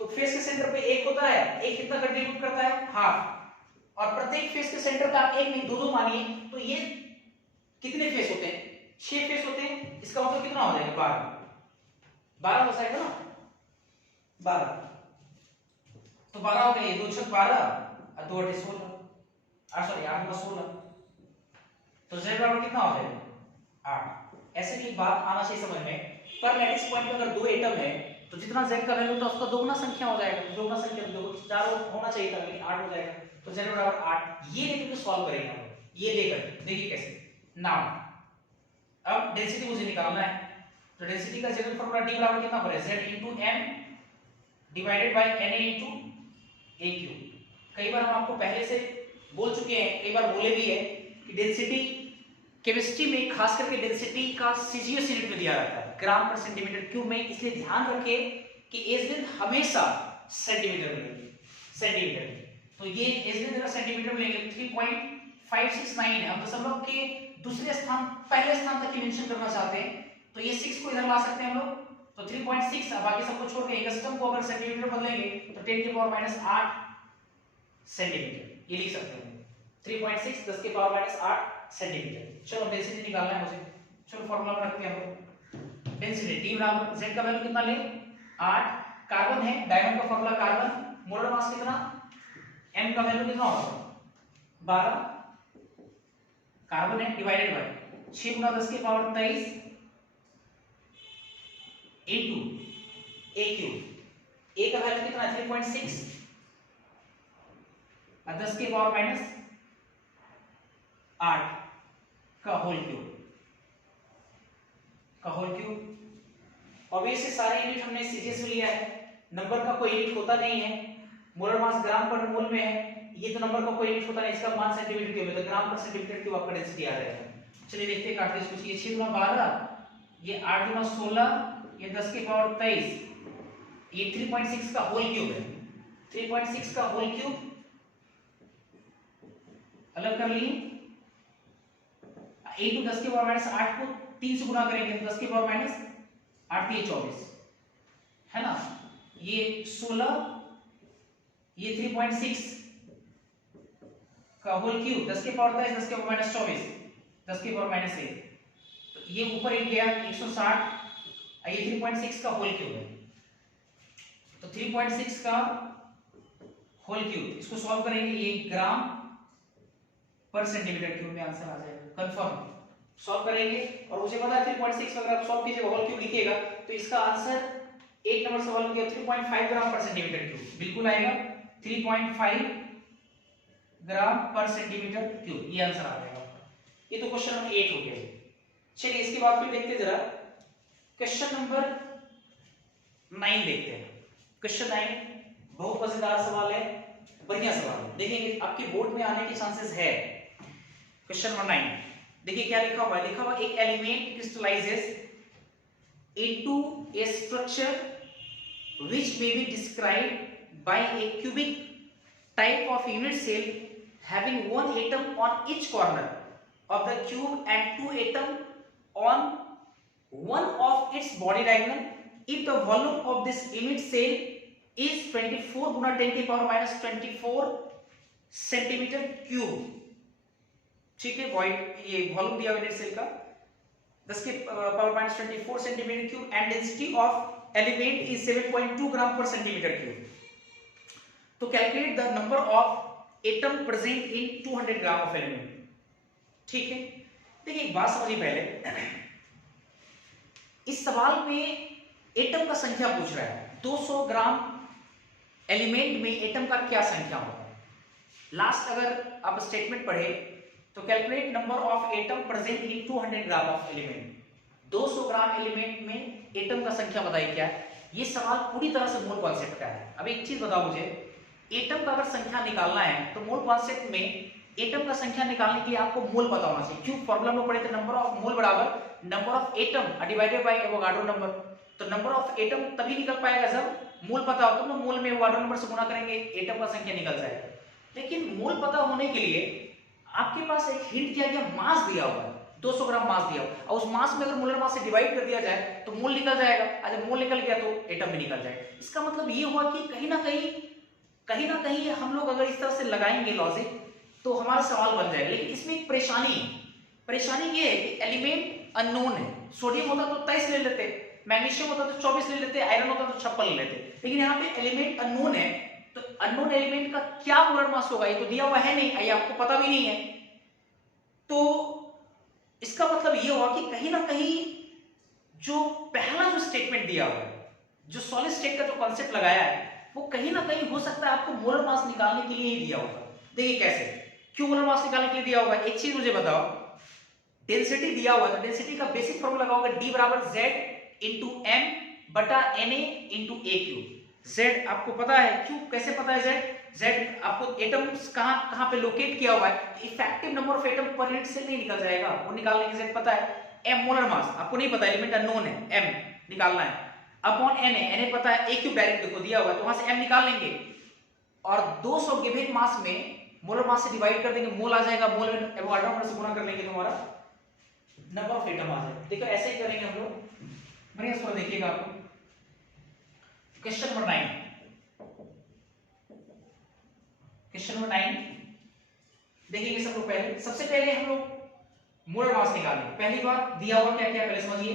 तो फेस के सेंटर पे एक होता है, एक कितना कंट्रीब्यूट करता है? हाफ। और प्रत्येक फेस के सेंटर पे आप एक नहीं 2 मानिए, तो ये कितने फेस होते हैं? 6 फेस होते हैं। इसका मतलब कितना हो जाएगा? 12 हो जाएगा ना, 12। तो 12 हो गए, ये 2 छक 12 और 2 8 16, सॉरी 8 गुना 16, तो z बराबर कितना हो जाएगा? 8। ऐसे भी एक बात आना चाहिए समझ में, पर लैटिस पॉइंट पे अगर 2 एटम है तो जितना z का वैल्यू था उसका दोगुना संख्या हो जाएगा। दोगुना संख्या तो 4 होना चाहिए था, लेकिन 8 हो जाएगा। तो z बराबर 8। ये लेकर के सॉल्व करेंगे हम, ये लेकर देखिए कैसे। नाउ अब डेंसिटी मुझे निकालना है, तो डेंसिटी का जनरल फार्मूला d बराबर कितना पर है? z m divided by na aq। कई बार हम आपको पहले से बोल चुके हैं, कई बार बोले भी है कि डेंसिटी केमिस्ट्री में खास करके डेंसिटी का सीजीएस यूनिट में दिया जाता है, ग्राम पर सेंटीमीटर क्यूब में। इसलिए ध्यान रखें कि एसडेन हमेशा सेंटीमीटर में लेंगे, सेंटीमीटर में। तो ये एसडेन जरा सेंटीमीटर में लेंगे। 3.569 है। हम दशमलव के दूसरे स्थान पहले स्थान तक की मेंशन करना चाहते हैं, तो ये 6 को इधर ला सकते हैं हम लोग। तो 3.6, अब बाकी सबको छोड़ के एकस्टम को अगर सेंटीमीटर बदलेंगे तो 10 की पावर -8 सेंटीमीटर, ये लिख सकते हैं। 3.6 10 की पावर -8 सेंटीमीटर। चलो डेंसिटी निकालना है मुझे, चलो फार्मूला रखते हैं हम। डेंसिटी d बराबर z का वैल्यू कितना ले? 8। कार्बन है, डायमंड का फार्मूला कार्बन, मोलर मास कितना? m का वैल्यू कितना होगा? 12। कार्बन है डिवाइडेड बाय 6 गुना 10 की power 23 into a cube. a का वैल्यू कितना है? 3.6 और 10 की पावर -8 का होल क्यूब। ऑब्वियसली सारे यूनिट हमने सीरीज में लिया है, नंबर का कोई यूनिट होता नहीं है। मोलर मास ग्राम पर मोल में है, ये तो नंबर का कोई यूनिट होता नहीं, इसका मान सेंटीमीटर क्यूब है, तो ग्राम पर सेंटीमीटर क्यूब आपका डेंसिटी आ जाएगा। चलिए देखते हैं, काटते हैं। ये 6 गुना 12, ये 8 गुना 16, ये 10 की पावर 23, ये 3.6 का होल क्यूब है। 3.6 का होल क्यूब अलग कर लिए। 8 को 10 की पावर -8 को 3 से गुना करेंगे तो 10 की पावर -8 3 24 है ना। ये 16, ये 3.6 का होल क्यूब 10 की पावर 23, 10 की पावर -24, 10 की पावर -1, तो ये ऊपर एक गया 160, ये 3.6 का होल क्यूब है। तो 3.6 का होल क्यूब, इसको सॉल्व करेंगे, ये ग्राम पर सेंटीमीटर क्यूब में आंसर आ जाएगा कंफर्म। सॉल्व करेंगे और मुझे पता है 3.6 अगर आप सॉल्व कीजिएगा होल क्यूब लिखिएगा तो इसका आंसर 1 नंबर सवाल किया 3.5 ग्राम पर सेंटीमीटर क्यूब बिल्कुल आएगा। 3.5 ग्राम पर सेंटीमीटर क्यूब, ये आंसर आ जाएगा आपका। ये तो क्वेश्चन नंबर 8 हो गया। चलिए इसके बाद फिर देखते जरा क्वेश्चन नंबर 9 देखते हैं। क्वेश्चन 9 बहुत मजेदार सवाल है, बढ़िया सवाल है, देखेंगे आपके बोर्ड में आने के चांसेस है। क्वेश्चन नंबर 9 देखिए क्या लिखा हुआ है। लिखा हुआ एक element crystallises into a structure which may be described by a cubic type of unit cell having one atom on each corner of the cube and two atoms on one of its body diagonal if the volume of this unit cell is 24 गुना 10 की power -24 centimetre cube. ठीक है, void ये volume दिया unit cell का 10 के power -24 centimetre cube and density of element is 7.2 gram per centimetre cube. तो calculate the number of atom present in 200 gram of element. ठीक है, देखिए एक बात समझिए पहले, इस सवाल में एटम का संख्या पूछ रहा है। 200 ग्राम एलिमेंट में एटम का क्या संख्या होगा। लास्ट अगर आप स्टेटमेंट पढ़े तो calculate number of atom present in 200 gram of element. 200 gram element में एटम का संख्या बताइए क्या है। ये सवाल पूरी तरह से मोल कॉन्सेप्ट का है। अब एक चीज बताओ मुझे, एटम का अगर संख्या निकालना है तो मोल कॉन्सेप्ट में एटम का संख्या निकालने के लिए आपको मोल पता होना चाहिए। क्यों? फॉर्मूला में पढ़े थे नंबर ऑफ मोल बराबर number of atom divided by Avogadro number. तो नंबर ऑफ एटम तभी निकल पाएगा जब मोल पता हो तो मोल में वाटर नंबर से गुना करेंगे, एटम का संख्या निकल जाएगा। लेकिन मोल पता होने के लिए आपके पास एक हिंट किया गया, मास दिया हुआ है, 200 ग्राम मास दिया हुआ, और उस मास में अगर मोलर मास से डिवाइड कर दिया जाए तो मोल निकल जाएगा। अगर मोल निकल गया तो एटम भी निकल जाएगा। इसका मतलब ये हुआ कि कहीं ना कहीं हम लोग अगर इस तरह से लगाएंगे लॉजिक तो हमारा सवाल बन जाएगा। लेकिन इसमें एक परेशानी ये है कि एलिमेंट अननोन है। सोडियम होता तो 23 ले लेते, मैग्नीशियम होता तो 24 ले लेते, आयरन होता तो 56 ले लेते, लेकिन यहाँ पे एलिमेंट अननोन है, तो अननोन एलिमेंट का क्या मोलर मास होगा ये तो दिया हुआ है नहीं, ये आपको पता भी नहीं है। तो इसका मतलब ये हुआ कि कहीं ना कहीं जो पहला जो स्टेटमेंट दिया हुआ है, जो सॉलिड स्टेट का जो कॉन्सेप्ट लगाया है, वो कहीं ना कहीं हो सकता है आपको मोलर मास निकालने के लिए ही दिया होगा। देखिए कैसे, क्यों मोलर मास निकालने के लिए दिया होगा, एक चीज मुझे बताओ, डेंसिटी दिया हुआ है तो डेंसिटी का बेसिक फॉर्मूला लगाओगे, D बराबर Z इंटू एम बटा Na इंटू ए क्यूब। Z आपको पता है, क्यों कैसे पता है Z आपको एटम्स कहां पे लोकेट किया हुआ है, effective number of atom per unit cell नहीं निकल जाएगा, वो निकालने की Z पता है। M मोलर मास आपको नहीं पता, एलिमेंट अननोन है, M निकालना है, अपॉन Na पता है, ए क्यूब डायरेक्ट देखो दिया हुआ है तो वहां से M निकाल लेंगे, और 200 गिवन मास में मोलर मास से डिवाइड कर देंगे, मोल आ जाएगा, मोल में एवोगाड्रो नंबर से गुणा कर लेंगे तो हमारा नंबर ऑफ एटम आ जाएगा। देखो ऐसे ही करेंगे हम लोग, बढ़िया इसको देखिएगा आपको। क्वेश्चन नंबर 9, क्वेश्चन नंबर 9 देखेंगे सब लोग। पहले सबसे पहले हम लोग मोलर मास निकालेंगे। पहली बात दिया हुआ क्या क्या पहले समझिए,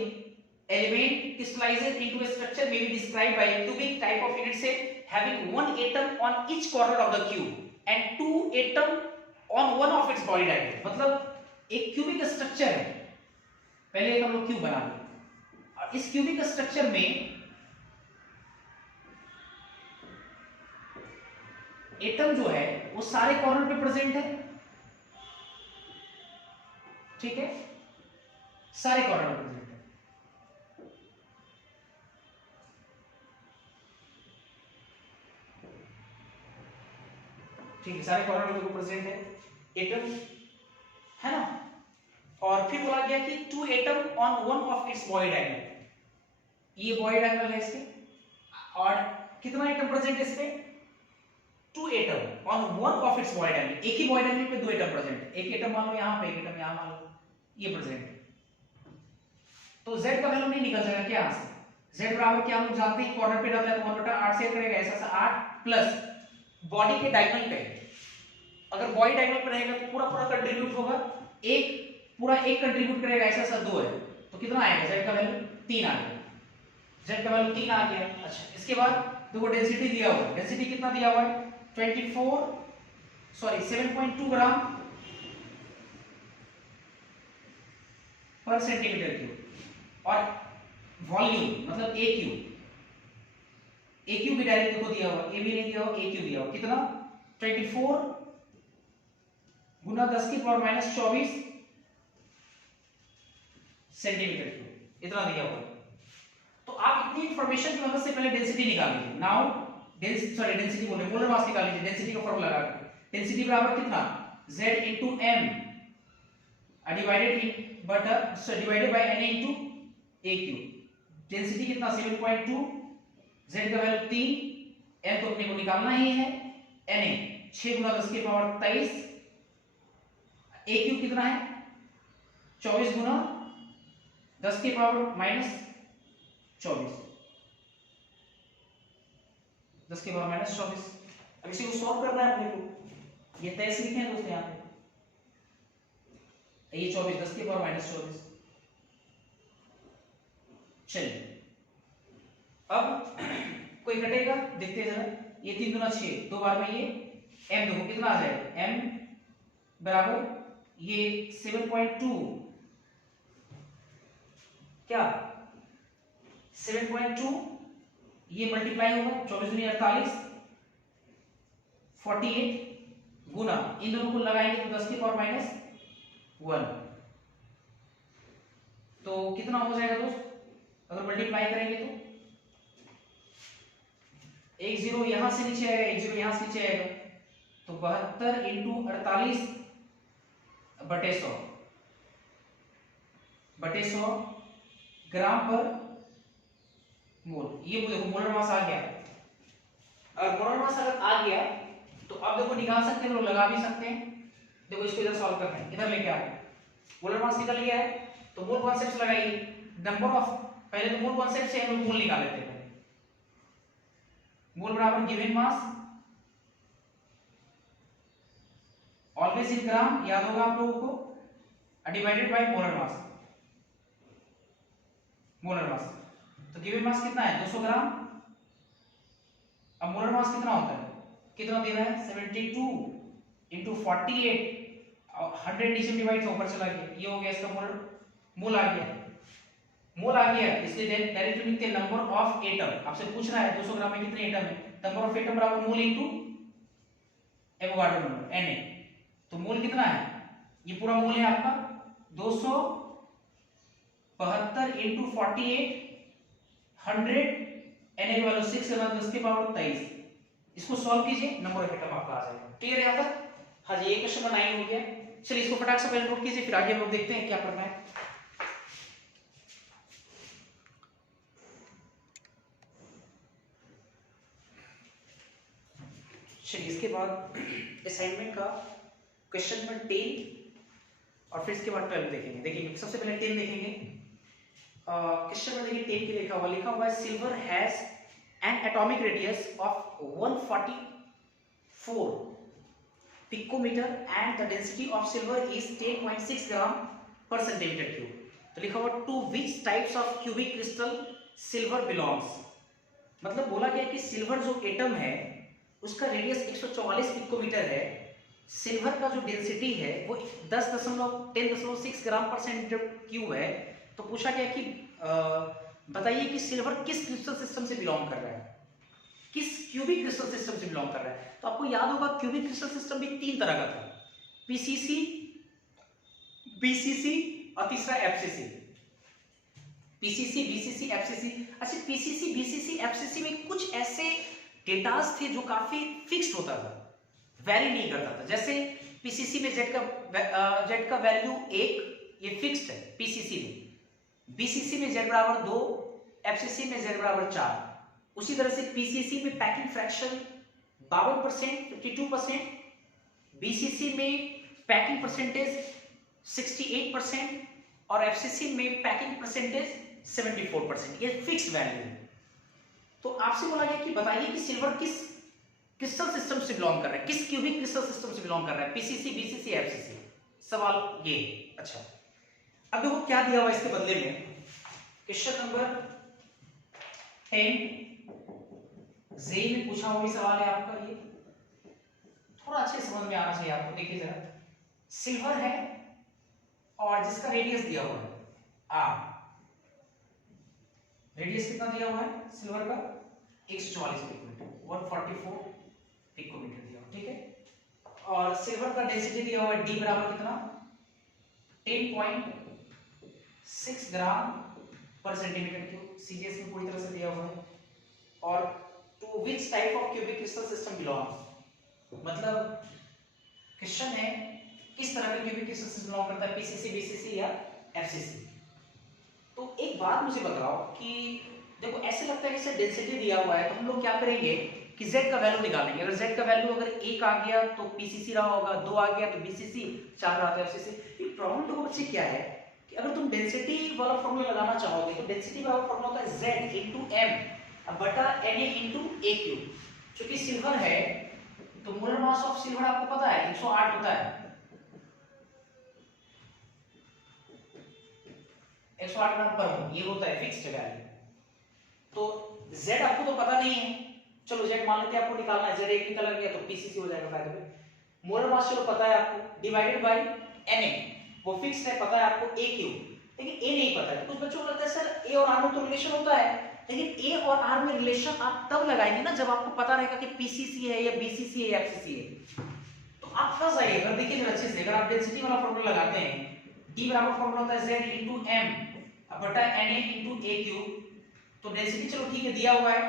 element crystallizes into a structure may be described by a cubic type of unit cell having one atom on each corner of the cube and two atom on one of its body diagonal। मतलब एक cubic structure है, पहले एक हम लोग cube बना लें, और इस क्यूबिक स्ट्रक्चर में एटम जो है वो सारे कॉर्नर पे प्रेजेंट है, ठीक है, सारे कॉर्नर पे प्रेजेंट है। ठीक है, सारे कॉर्नर पे प्रेजेंट है एटम, है ना। और फिर बोला गया कि two atom on one of its body diagonal, ये बॉडी डायगोनल है इसके, और कितना एटम प्रेजेंट है इसमें, two atom on one of its body diagonal, एक ही बॉडी डायगोनल पे दो एटम प्रेजेंट है, एक एटम मान लो यहां पे, एक एटम यहां मान लो, ये प्रेजेंट है। तो z का वैल्यू नहीं निकल जाएगा क्या यहां से, z बराबर क्या हम लोग जानते हैं, कॉर्नर पे रहता है तो 1/8 से करेगा, ऐसा 8 प्लस बॉडी के डायगोनल पे, अगर बॉडी डायगोनल पे रहेगा तो पूरा पूरा कंट्रीब्यूट होगा, एक पूरा एक कंट्रीब्यूट करेगा, ऐसा 2 है तो कितना आएगा, z का वैल्यू 3 आ गया, z का वैल्यू 3 आ गया। अच्छा, इसके बाद देखो डेंसिटी दिया हुआ है, डेंसिटी कितना दिया हुआ है, 7.2 ग्राम पर सेंटीमीटर क्यूब, और वॉल्यूम मतलब ए क्यूब भी डायरेक्ट देखो दिया हुआ, ए भी नहीं दिया हुआ, ए क्यूब दिया हुआ, कितना 24 गुना 10 की पावर माइनस 24 सेंटीमीटर क्यूब, इतना दिया हुआ। तो आप इतनी इंफॉर्मेशन की मदद से पहले डेंसिटी निकाल लीजिए। नाउ डेंसिटी बोल रहे, मोलर मास निकाल लीजिए, डेंसिटी का फॉर्मूला लगा के, डेंसिटी बराबर कितना, z into m divided by na into a cube. Density कितना 7.2, z का वैल्यू 3, m तो अपने को निकालना ही है, na 6 गुना 10 की पावर 23, a क्यूब कितना है 24 गुना 10 की पावर माइनस 24, 10 की पावर माइनस 24। अब इसी को सॉल्व करना है अपने को, ये 23 लिखे हैं दोस्तों यहाँ पे, ये 24 10 की पावर माइनस 24। चलिए अब कोई घटेगा, देखते हैं जरा, ये 3 गुना 6, 2 बार में ये m देखो कितना आ जाएगा, m बराबर ये 7.2 क्या 7.2, ये मल्टीप्लाई होगा 24 दूनी 48, 48 गुना इन दोनों को लगाएंगे तो 10 की पावर माइनस 1, तो कितना हो जाएगा दोस्त, अगर मल्टीप्लाई करेंगे तो एक जीरो यहां से नीचे आएगा, एक जीरो यहां से नीचे आएगा, तो 72 इंटू 48 बटे 100 ग्राम पर मोल। ये देखो मोलर मास आ गया, और मोलर मास अगर आ गया तो अब देखो निकाल सकते हैं, लोग लगा भी सकते हैं। देखो इसको इधर सॉल्व करना है, इधर लेके आ गए, मोलर मास निकल गया है तो मोल कॉन्सेप्ट लगाइए। नंबर ऑफ, पहले तो मोल कॉन्सेप्ट से हम लोग मोल निकाल लेते हैं। मोल बराबर गिवन मास ऑलवेज इन ग्राम, याद होगा आप लोगों को, divided by molar mass. Molar mass तो गिवन मास कितना है 200 ग्राम। अब मोलर मास कितना होता है, कितना दे रहा है 72 इंटू 48, 100 नीचे डिवाइड से ऊपर चला गया, ये हो गया इसका मोल। मोल आ गया, मोल आ गया, इसलिए डायरेक्टली लिखते हैं नंबर ऑफ एटम। आपसे पूछ रहा है 200 ग्राम में कितने एटम है, नंबर ऑफ एटम बराबर मोल इनटू एवोगाड्रो नंबर Na। तो मोल कितना है, ये पूरा मोल है आपका 272 इंटू 48, 100, Na की वैल्यू 6 है, 10 की पावर 23। इसको सॉल्व कीजिए, नंबर ऑफ एटम आपका आ जाएगा। क्लियर है यहाँ तक? हाँ जी, ये क्वेश्चन नंबर 9 हो गया। चलिए इसको फटाक से पहले नोट कीजिए, फिर आगे हम लोग देखते हैं क्या करना है। चलिए इसके बाद असाइनमेंट का क्वेश्चन नंबर 10 और फिर इसके बाद 12 देखेंगे। देखिए सबसे पहले 10 देखेंगे। क्वेश्चन में देखिए 10 के लिखा हुआ है silver has an atomic radius of 144 picometre and the density of silver is 10.6 gram per centimetre cube. तो लिखा हुआ to which types of cubic crystal silver belongs. मतलब बोला गया कि सिल्वर जो एटम है उसका रेडियस 144 पिकोमीटर है, सिल्वर का जो डेंसिटी है वो 10.6 ग्राम पर सेंटीमीटर क्यूब है। तो पूछा गया कि बताइए कि सिल्वर किस क्रिस्टल सिस्टम से बिलोंग कर रहा है, किस क्यूबिक क्रिस्टल सिस्टम से बिलोंग कर रहा है। तो आपको याद होगा क्यूबिक क्रिस्टल सिस्टम भी 3 तरह का था, पीसीसी, बीसीसी और तीसरा एफसीसी। PCC, BCC, FCC. अच्छा, पीसीसी, बीसीसी, एफसीसी में कुछ ऐसे डेटास थे जो काफी फिक्स्ड होता था, वेरी नहीं करता था। जैसे पीसीसी में जेड का वैल्यू 1, ये फिक्स्ड है पीसीसी में। बीसीसी में जेड बराबर 2, एफसीसी में जेड बराबर 4। उसी तरह से पीसीसी में पैकिंग फ्रैक्शन 52%, 52%, बीसीसी में पैकिंग परसेंटेज 68% और एफसीसी में पैकिंग परसेंटेज 74%। ये फिक्स्ड वैल्यू है। तो आपसे बोला गया कि बताइए कि सिल्वर किस क्रिस्टल सिस्टम से बिलोंग कर रहा है, किस क्यूबिक क्रिस्टल सिस्टम से बिलोंग कर रहा है, पीसीसी, बीसीसी, एफसीसी। सवाल ये। अच्छा, अब देखो क्या दिया हुआ इसके बदले में। क्वेश्चन नंबर 10 जेई में पूछा हुआ सवाल है आपका, ये थोड़ा अच्छे समझ में आना चाहिए आपको। देखिए जरा, सिल्वर है और जिसका रेडियस दिया हुआ है आर, रेडियस कितना दिया हुआ है सिल्वर का 144 पिकोमीटर, 144 पिकोमीटर दिया हुआ, ठीक है। और सिल्वर का डेंसिटी दिया हुआ है डी बराबर कितना 10.6 gram per centimetre cube, CGS में पूरी तरह से दिया हुआ है। और to which type of cubic crystal system belongs, मतलब क्वेश्चन है किस तरह के क्यूबिक क्रिस्टल सिस्टम बिलोंग करता है, पीसीसी, बीसीसी या एफसीसी। तो एक बात मुझे बताओ कि देखो ऐसे लगता है कि डेंसिटी दिया हुआ है तो हम लोग क्या करेंगे कि z का वैल्यू निकालेंगे। अगर z का वैल्यू अगर 1 आ गया तो पीसीसी रहा होगा, 2 आ गया तो बीसीसी, 4 रहा तो एफसीसी। ये प्रॉब्लम तो बच्चे क्या है कि अगर तुम डेंसिटी वाला फॉर्मूला लगाना चाहोगे तो डेंसिटी वाला फॉर्मूला होता है z इनटू m बटा Na इनटू a क्यूब। क्योंकि सिल्वर है तो मोलर मास ऑफ सिल्वर आपको पता है 108 होता है, 108 ग्राम पर मोल, ये होता है फिक्स्ड वैल्यू। तो z आपको तो पता नहीं है, चलो z मान लेते हैं आपको निकालना है, z एक निकल गया तो pcc हो जाएगा। By the way molar mass चलो पता है आपको, डिवाइडेड बाय Na, वो फिक्स्ड है, पता है आपको a क्यूब, लेकिन a नहीं पता है। कुछ बच्चों को लगता है सर a और r में तो रिलेशन होता है, लेकिन a और r में रिलेशन आप तब लगाएंगे ना जब आपको पता रहेगा कि pcc है या bcc है या fcc है। तो आप फंस जाइएगा। देखिए जरा अच्छे से, अगर आप डेंसिटी वाला फॉर्मूला लगाते हैं, d बराबर फॉर्मूला होता है z इनटू m बटा Na इनटू a क्यूब। तो डेंसिटी चलो ठीक है दिया हुआ है,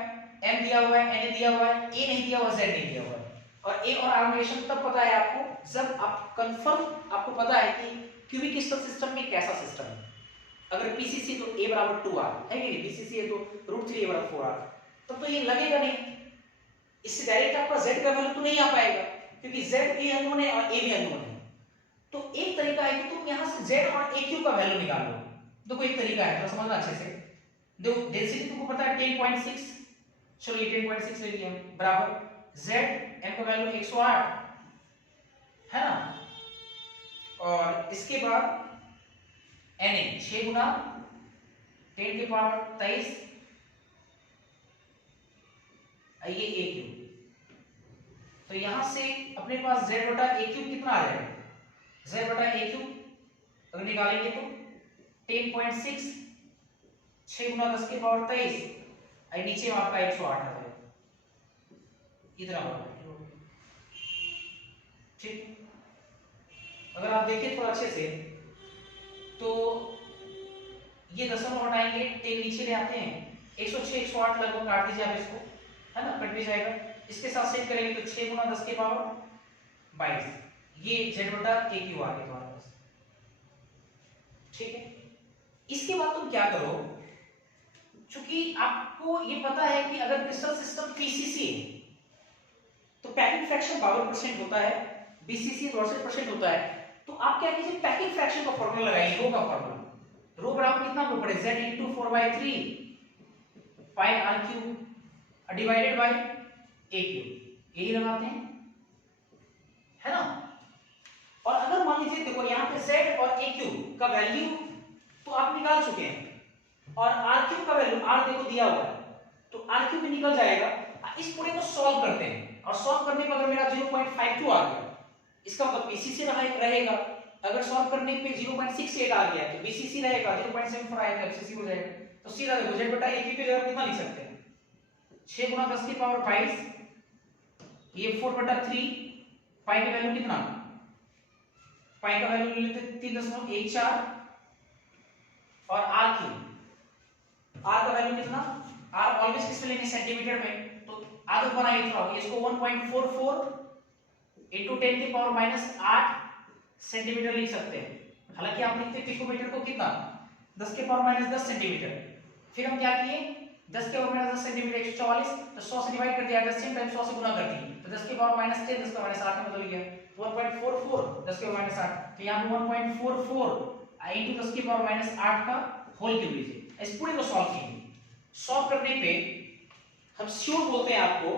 m दिया हुआ है, Na दिया हुआ है, a नहीं दिया हुआ, z नहीं दिया हुआ है। और a और r रिलेशन तब पता है आपको जब आप कंफर्म आपको पता है कि क्यूबिक क्रिस्टल सिस्टम में कैसा सिस्टम है। अगर पीसीसी तो a बराबर 2r है कि नहीं, बीसीसी है तो √3a बराबर 4r, तब तो ये लगेगा नहीं। इससे डायरेक्ट आपका z का वैल्यू तो नहीं आ पाएगा, क्योंकि z भी अननोन है और a भी अननोन है। तो एक तरीका है कि तुम यहां से z और aq का वैल्यू निकालो। देखो एक तरीका है, थोड़ा समझना अच्छे से। देखो डेंसिटी तुमको पता है 10.6, चलो ये 10.6 ले लिया बराबर z m का वैल्यू 108 है ना, और इसके बाद na 6 गुना 10 की पावर 23 ये a क्यूब। तो यहां से अपने पास z बटा a क्यूब कितना आ जाएगा, z बटा a क्यूब अगर निकालेंगे तो 10.6 6 गुना 10 की पावर 23 और नीचे में आपका 108 आ जाएगा, इतना बड़ा। ठीक, अगर आप देखें थोड़ा अच्छे से तो ये दशमलव हटाएंगे, 10 नीचे ले आते हैं, 106 108 लगभग काट दीजिए आप इसको, है ना, कट भी जाएगा। इसके साथ सेट करेंगे तो 6 गुना 10 की पावर 22, ये z बटा a क्यूब आ गया तुम्हारे पास। ठीक है, इसके बाद तुम क्या करो, चूंकि आपको ये पता है कि अगर क्रिस्टल सिस्टम पीसीसी है तो पैकिंग फ्रैक्शन 52% होता है, बीसीसी 62% होता है। तो आप क्या कीजिए, पैकिंग फ्रैक्शन का फॉर्मूला लगाइए, रो का फॉर्मूला। रो बराबर कितना हमको पड़े, z into 4/3 pi r cube divided by a cube, यही लगाते हैं, है ना। और अगर मान लीजिए देखो यहाँ पे z और a क्यूब का वैल्यू तो आप निकाल चुके हैं, और r क्यूब का वैल्यू r देखो दिया हुआ है, तो r क्यूब भी निकल जाएगा। इस पूरे को सॉल्व करते हैं, और सॉल्व करने पर अगर मेरा 0.52 आ गया, इसका मतलब पीसीसी रहेगा। अगर सॉल्व करने पे 0.68 आ गया तो बीसीसी रहेगा, 0.74 आएगा एफसीसी हो जाएगा। तो सीधा देखो z बटा a की जगह कितना लिख सकते हैं, 6 गुना 10 की पावर 22, ये 4/3, पाई का वैल्यू कितना, पाई का वैल्यू ले लेते 3.14, और r क्यूब, r का वैल्यू कितना, r ऑलवेज किस में लेंगे, सेंटीमीटर में, तो आदत बनाइए थोड़ा, इसको 1.44 into 10 की पावर -8 सेंटीमीटर लिख सकते हैं। हालांकि आप लिखते पिकोमीटर को कितना, 10 के पावर -10 सेंटीमीटर। फिर हम क्या किए, 10 के पावर -10 सेंटीमीटर 144, तो 100 से डिवाइड कर दिया, 10 सेम टाइम 100 से गुना कर दिए, तो 10 के पावर -10 10 का -8 में बदल गया, 1.44 10 के पावर -8, तो यहां पे 1.44 into 10 के पावर -8 का होल क्यूब लीजिए। इस पूरे को सॉल्व कीजिए। सॉल्व करने पे हम श्योर बोलते हैं आपको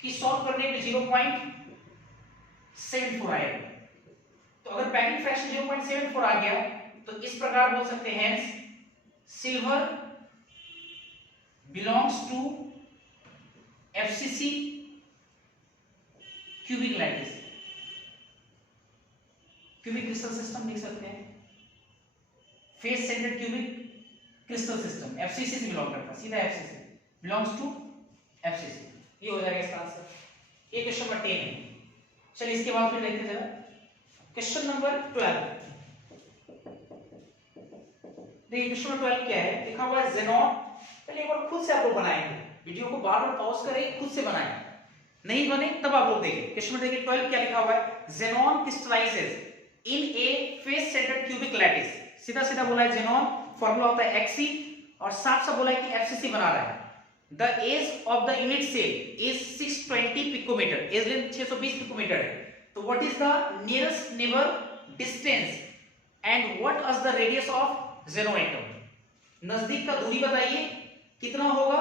कि सॉल्व करने पे 0.74 आएगा। तो अगर पैकिंग फ्रैक्शन 0.74 आ गया तो इस प्रकार बोल सकते हैं, silver belongs to FCC cubic lattice, cubic crystal system लिख सकते हैं, face centred cubic crystal system, FCC से बिलोंग करता है, सीधा एफसीसी बिलोंग्स टू एफसीसी, ये हो जाएगा इसका आंसर। ये क्वेश्चन नंबर 10 है। चलिए इसके बाद फिर देखते हैं जरा क्वेश्चन नंबर 12। देखिए क्वेश्चन नंबर 12 क्या है, लिखा हुआ है ज़ेनॉन। पहले एक बार खुद से आप लोग बनाएंगे, वीडियो को बार-बार पॉज करें, खुद से बनाएं, नहीं बने तब आप लोग देखिए। क्वेश्चन नंबर देखिए 12 क्या लिखा हुआ है, ज़ेनॉन क्रिस्टलाइजेस इन ए फेस सेंटर्ड क्यूबिक लैटिस। सीधा सीधा बोला है ज़ेनॉन, फार्मूला होता है Xc, और साफ साफ बोला है कि एफसीसी बना रहा है। The age of the unit cell is 620 picometer, edge length 620 picometre है। तो what is the nearest neighbor distance and what is the radius of xenon atom? नजदीक का दूरी बताइए कितना होगा,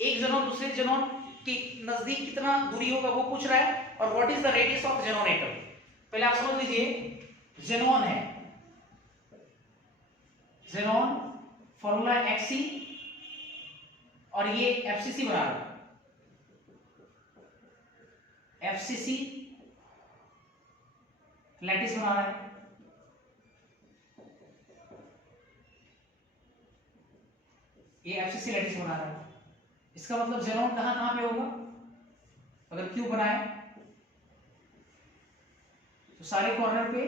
एक ज़ेनॉन दूसरे ज़ेनॉन के नजदीक कितना दूरी होगा वो पूछ रहा है, और what is the radius of xenon atom? पहले आप समझ लीजिए, ज़ेनॉन है, ज़ेनॉन फॉर्मूला Xc, और ये एफसीसी बना रहा है, एफसीसी लैटिस बना रहा है। ये एफसीसी लैटिस बना रहा है, इसका मतलब ज़ेनॉन कहां कहां पे होगा, अगर क्यूब बनाए तो सारे कॉर्नर पे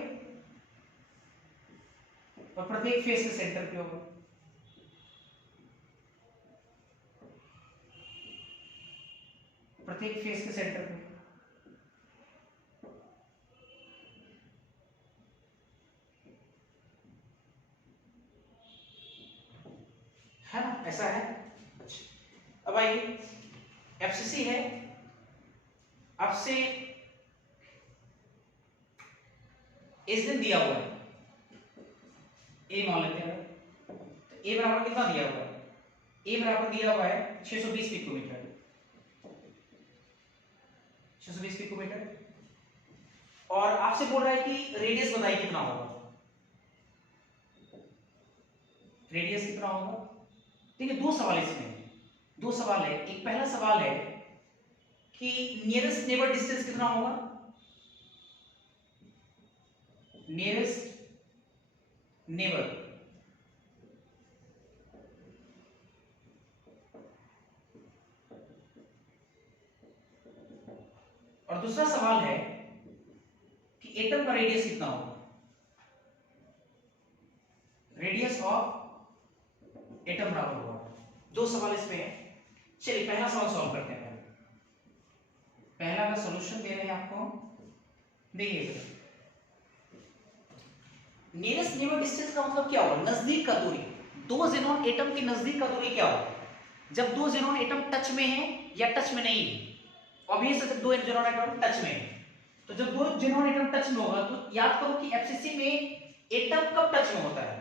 और प्रत्येक फेस के सेंटर पे होगा। प्रत्येक फेस के सेंटर पे, है ना, ऐसा है। अच्छा अब आइए, एफसीसी है आपसे इस दिन दिया हुआ है, ए मान लेते हैं, तो ए बराबर कितना दिया हुआ है, ए बराबर दिया हुआ है 620 पिकोमीटर, 620 पिकोमीटर, और आपसे बोल रहा है कि रेडियस बताइए कितना होगा, रेडियस कितना होगा। देखिए दो सवाल इसमें, दो सवाल है। एक पहला सवाल है कि नियरेस्ट नेबर डिस्टेंस कितना होगा, नियरेस्ट नेबर, और दूसरा सवाल है कि एटम का रेडियस कितना होगा, रेडियस ऑफ एटम बराबर होगा। दो सवाल इसमें है। चलिए पहला सवाल सॉल्व करते हैं। पहला का सॉल्यूशन दे रहे हैं आपको, देखिए नियरेस्ट नेबर डिस्टेंस का मतलब क्या होगा, नजदीक का दूरी। दो ज़ेनॉन एटम के नजदीक का दूरी क्या होगा, जब दो ज़ेनॉन एटम टच में है या टच में नहीं है। ऑब्वियस है जब दो ज़ेनॉन एटम टच में है, तो जब दो ज़ेनॉन एटम टच में होगा तो याद करो कि एफसीसी में एटम कब टच में होता है,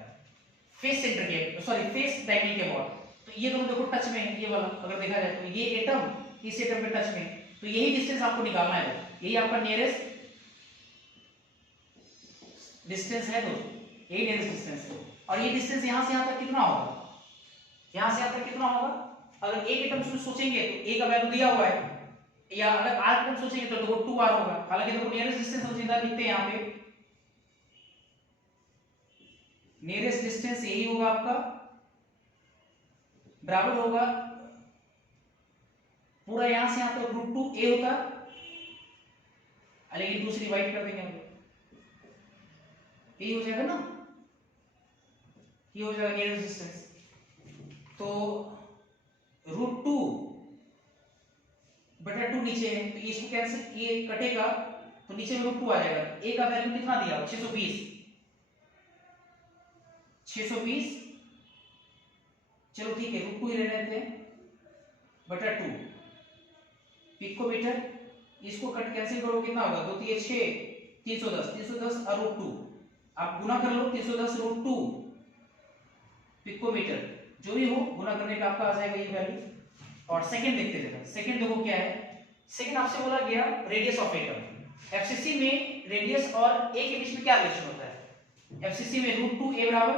फेस सेंटर के, सॉरी फेस डायगोनल के बाद। तो ये दोनों देखो टच में है, ये वाला अगर देखा जाए तो ये एटम इस एटम पे टच में है, तो यही डिस्टेंस आपको निकालना है, यही आपका नियरेस्ट डिस्टेंस है दोस्तों, यही नियरेस्ट डिस्टेंस है। और ये डिस्टेंस यहां से यहां तक कितना होगा, यहां से यहां तक कितना होगा। अगर एक एटम से सोचेंगे तो ए का वैल्यू दिया हुआ है, या अगर आर एटम सोचेंगे तो देखो 2r होगा। हालांकि देखो नियरेस्ट डिस्टेंस हम सीधा लिखते हैं यहां पे, नियरेस्ट डिस्टेंस यही होगा आपका, बराबर होगा पूरा यहां से यहां तक √2a होता, लेकिन दूसरी डिवाइड कर देंगे हम, ये हो जाएगा ना, ये हो जाएगा नियरेस्ट डिस्टेंस। तो √2 बटा 2 नीचे है, तो इसको कैंसिल, ये कटेगा तो नीचे में √2 आ जाएगा। a का वैल्यू कितना दिया, 620, 620, चलो ठीक है √2 ही रहने देते हैं, बटा 2 पिकोमीटर। इसको कट कैंसिल करो कितना होगा, 2 3 6, 310, 310 और √2, आप गुना कर लो, 310 √2 पिकोमीटर, जो भी हो गुना करने पे आपका आ जाएगा ये वैल्यू। और सेकंड देखते हैं, सेकंड देखो क्या है। सेकंड आपसे बोला गया रेडियस ऑफ एटम। एफसीसी में रेडियस और ए के बीच में क्या रिलेशन होता है, एफसीसी में √2a बराबर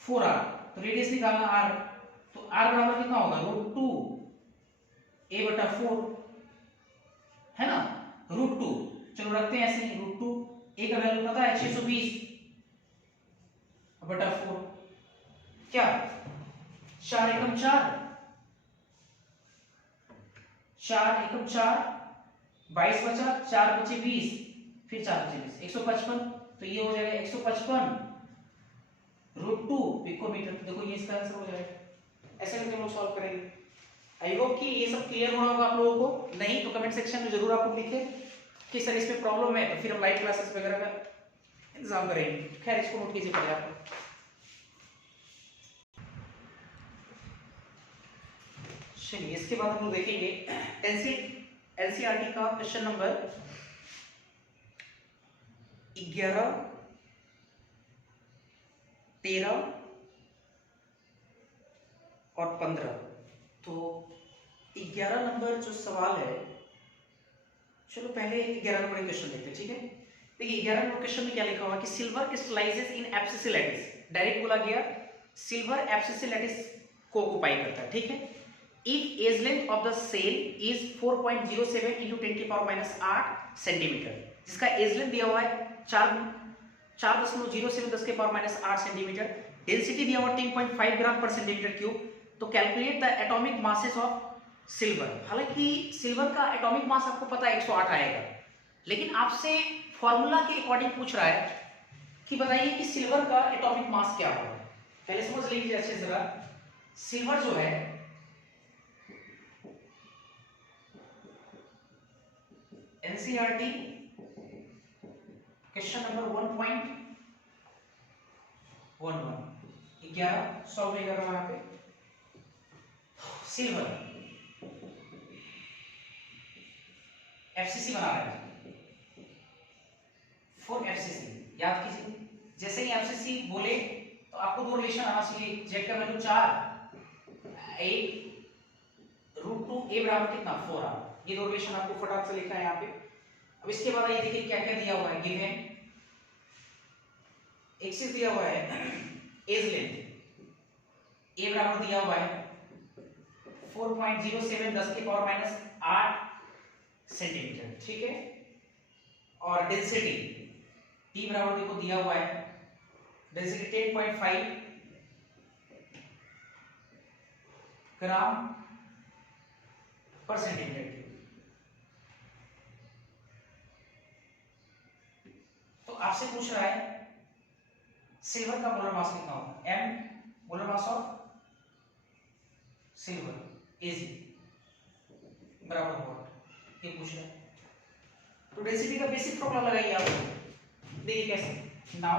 4r, तो रेडियस निकालना r, तो r बराबर कितना होगा, √2a बटा 4 है ना, √2, चलो रखते हैं ऐसे ही, √2, a का वैल्यू पता है 620 बटा 4, क्या 4 एकम 4, 4 एकम 4, 22 बचा, 4 बचे 20, फिर 4 बचे 20, 155, तो ये हो जाएगा 155 √2 पिकोमीटर। देखो ये इसका आंसर हो जाएगा। ऐसे करके हम लोग सॉल्व करेंगे। आई होप कि ये सब क्लियर हो रहा होगा आप लोगों को। नहीं तो कमेंट सेक्शन में जरूर आप लोग लिखें कि सर इसमें प्रॉब्लम है, तो फिर हम लाइव क्लासेस वगैरह का इंतजाम करेंगे। खैर इसको नोट कीजिए पहले आप। चलिए इसके बाद हम लोग देखेंगे एनसीईआरटी का क्वेश्चन नंबर 11, 13 और 15। तो 11 नंबर जो सवाल है, चलो पहले 11 नंबर क्वेश्चन देखते हैं, ठीक है। देखिए 11 नंबर क्वेश्चन में क्या लिखा हुआ कि silver crystallizes in FCC lattice. Direct बोला गया सिल्वर एब्सिसी लैटिस को ऑक्युपाई करता है, ठीक है। If edge length of the cell is 4.07 into 10⁻8 centimetre, जिसका एज लेंथ दिया हुआ है 4.07 10⁻8 सेंटीमीटर, डेंसिटी दिया हुआ 10.5 ग्राम पर सेंटीमीटर क्यूब। तो calculate the atomic masses of silver. हालांकि सिल्वर का एटॉमिक मास आपको पता है 108 आएगा, लेकिन आपसे फॉर्मूला के अकॉर्डिंग पूछ रहा है कि बताइए कि सिल्वर का एटॉमिक मास क्या होगा। पहले समझ लीजिए अच्छे से जरा, सिल्वर जो है एनसीईआरटी क्वेश्चन नंबर 1.11 11 सॉल्व नहीं कर रहा हूं यहाँ पे। सिल्वर एफसीसी बना रहे हैं, फॉर एफसीसी याद कीजिए, जैसे ही एफसीसी बोले तो आपको दो रिलेशन आना चाहिए, जेड का वैल्यू 4, एक रूट 2 ए बराबर कितना 4 आ, ये दो रिलेशन आपको फटाक से लिखना है यहाँ पे। अब इसके बाद ये देखिए क्या क्या दिया हुआ है, गिवन एक्सिस दिया हुआ है, एज लेंथ ए बराबर दिया हुआ है 4.07 10 की पावर माइनस 8 सेंटीमीटर, ठीक है। और डेंसिटी टी बराबर देखो दिया हुआ है, डेंसिटी 10.5 ग्राम पर सेंटीमीटर। तो आपसे पूछ रहा है सिल्वर का मोलर मास कितना होगा, m molar mass of silver Ag बराबर होगा, ये पूछ रहा है। तो डेंसिटी का बेसिक फॉर्मूला लगाइए आप, देखिए कैसे। नाउ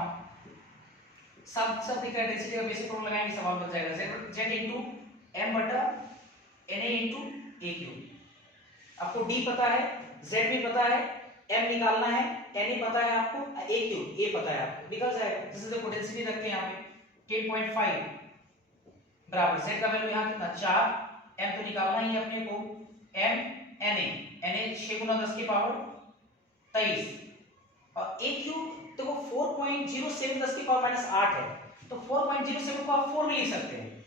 सब दिख रहा है, डेंसिटी का बेसिक फॉर्मूला लगाएंगे, सवाल बन जाएगा z इनटू m बटा na इनटू a क्यूब। आपको d पता है, z भी पता है, m निकालना है, na पता है आपको, a क्यूब a पता है आपको, निकल जाएगा। जैसे देखो डेंसिटी रखते हैं यहाँ पे 10.5 बराबर z का वैल्यू यहाँ कितना 4, m तो निकालना ही है अपने को, m na 6 गुना 10 की पावर 23 और a क्यूब देखो 4.07 10 की पावर माइनस 8 है, तो 4.07 को आप 4 में लिख सकते हैं,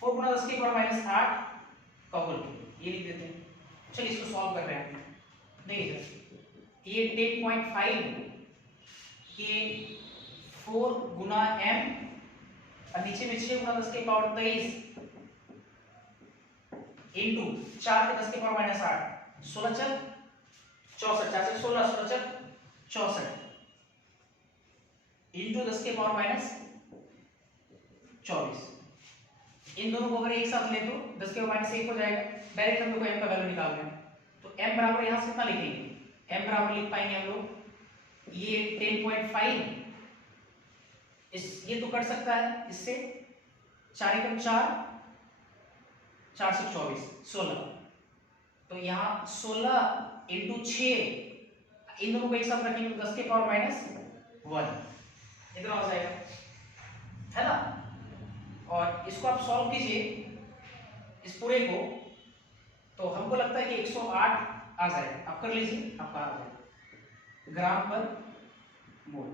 4 गुना 10 की पावर माइनस 8 का होल क्यूब, ये लिख देते हैं। चलिए इसको सॉल्व कर रहे हैं, देखिए ये 10.5 के 4 गुना m और नीचे में 6 गुना 10 की पावर 23 इनटू 4 के 10 की पावर माइनस 8, 16 चल 64, 4 से 16, 16 चल 64 इनटू 10 के पावर माइनस 24। इन दोनों को अगर एक साथ ले तो 10 के पावर माइनस 1 हो जाएगा, डायरेक्ट हम लोग को m का वैल्यू निकालना है। तो m बराबर यहां से कितना लिखेंगे, m बराबर लिख पाएंगे हम लोग ये 10.5, इस ये तो कट सकता है इससे, 4 एकम 4, 4 से 24 16, तो यहाँ 16 इंटू 6, इन दोनों को एक साथ रखेंगे 10 के पावर माइनस 1, इतना हो जाएगा, है ना। और इसको आप सॉल्व कीजिए इस पूरे को, तो हमको लगता है कि 108 आ जाएगा, आप कर लीजिए, आपका आ जाएगा ग्राम पर मोल,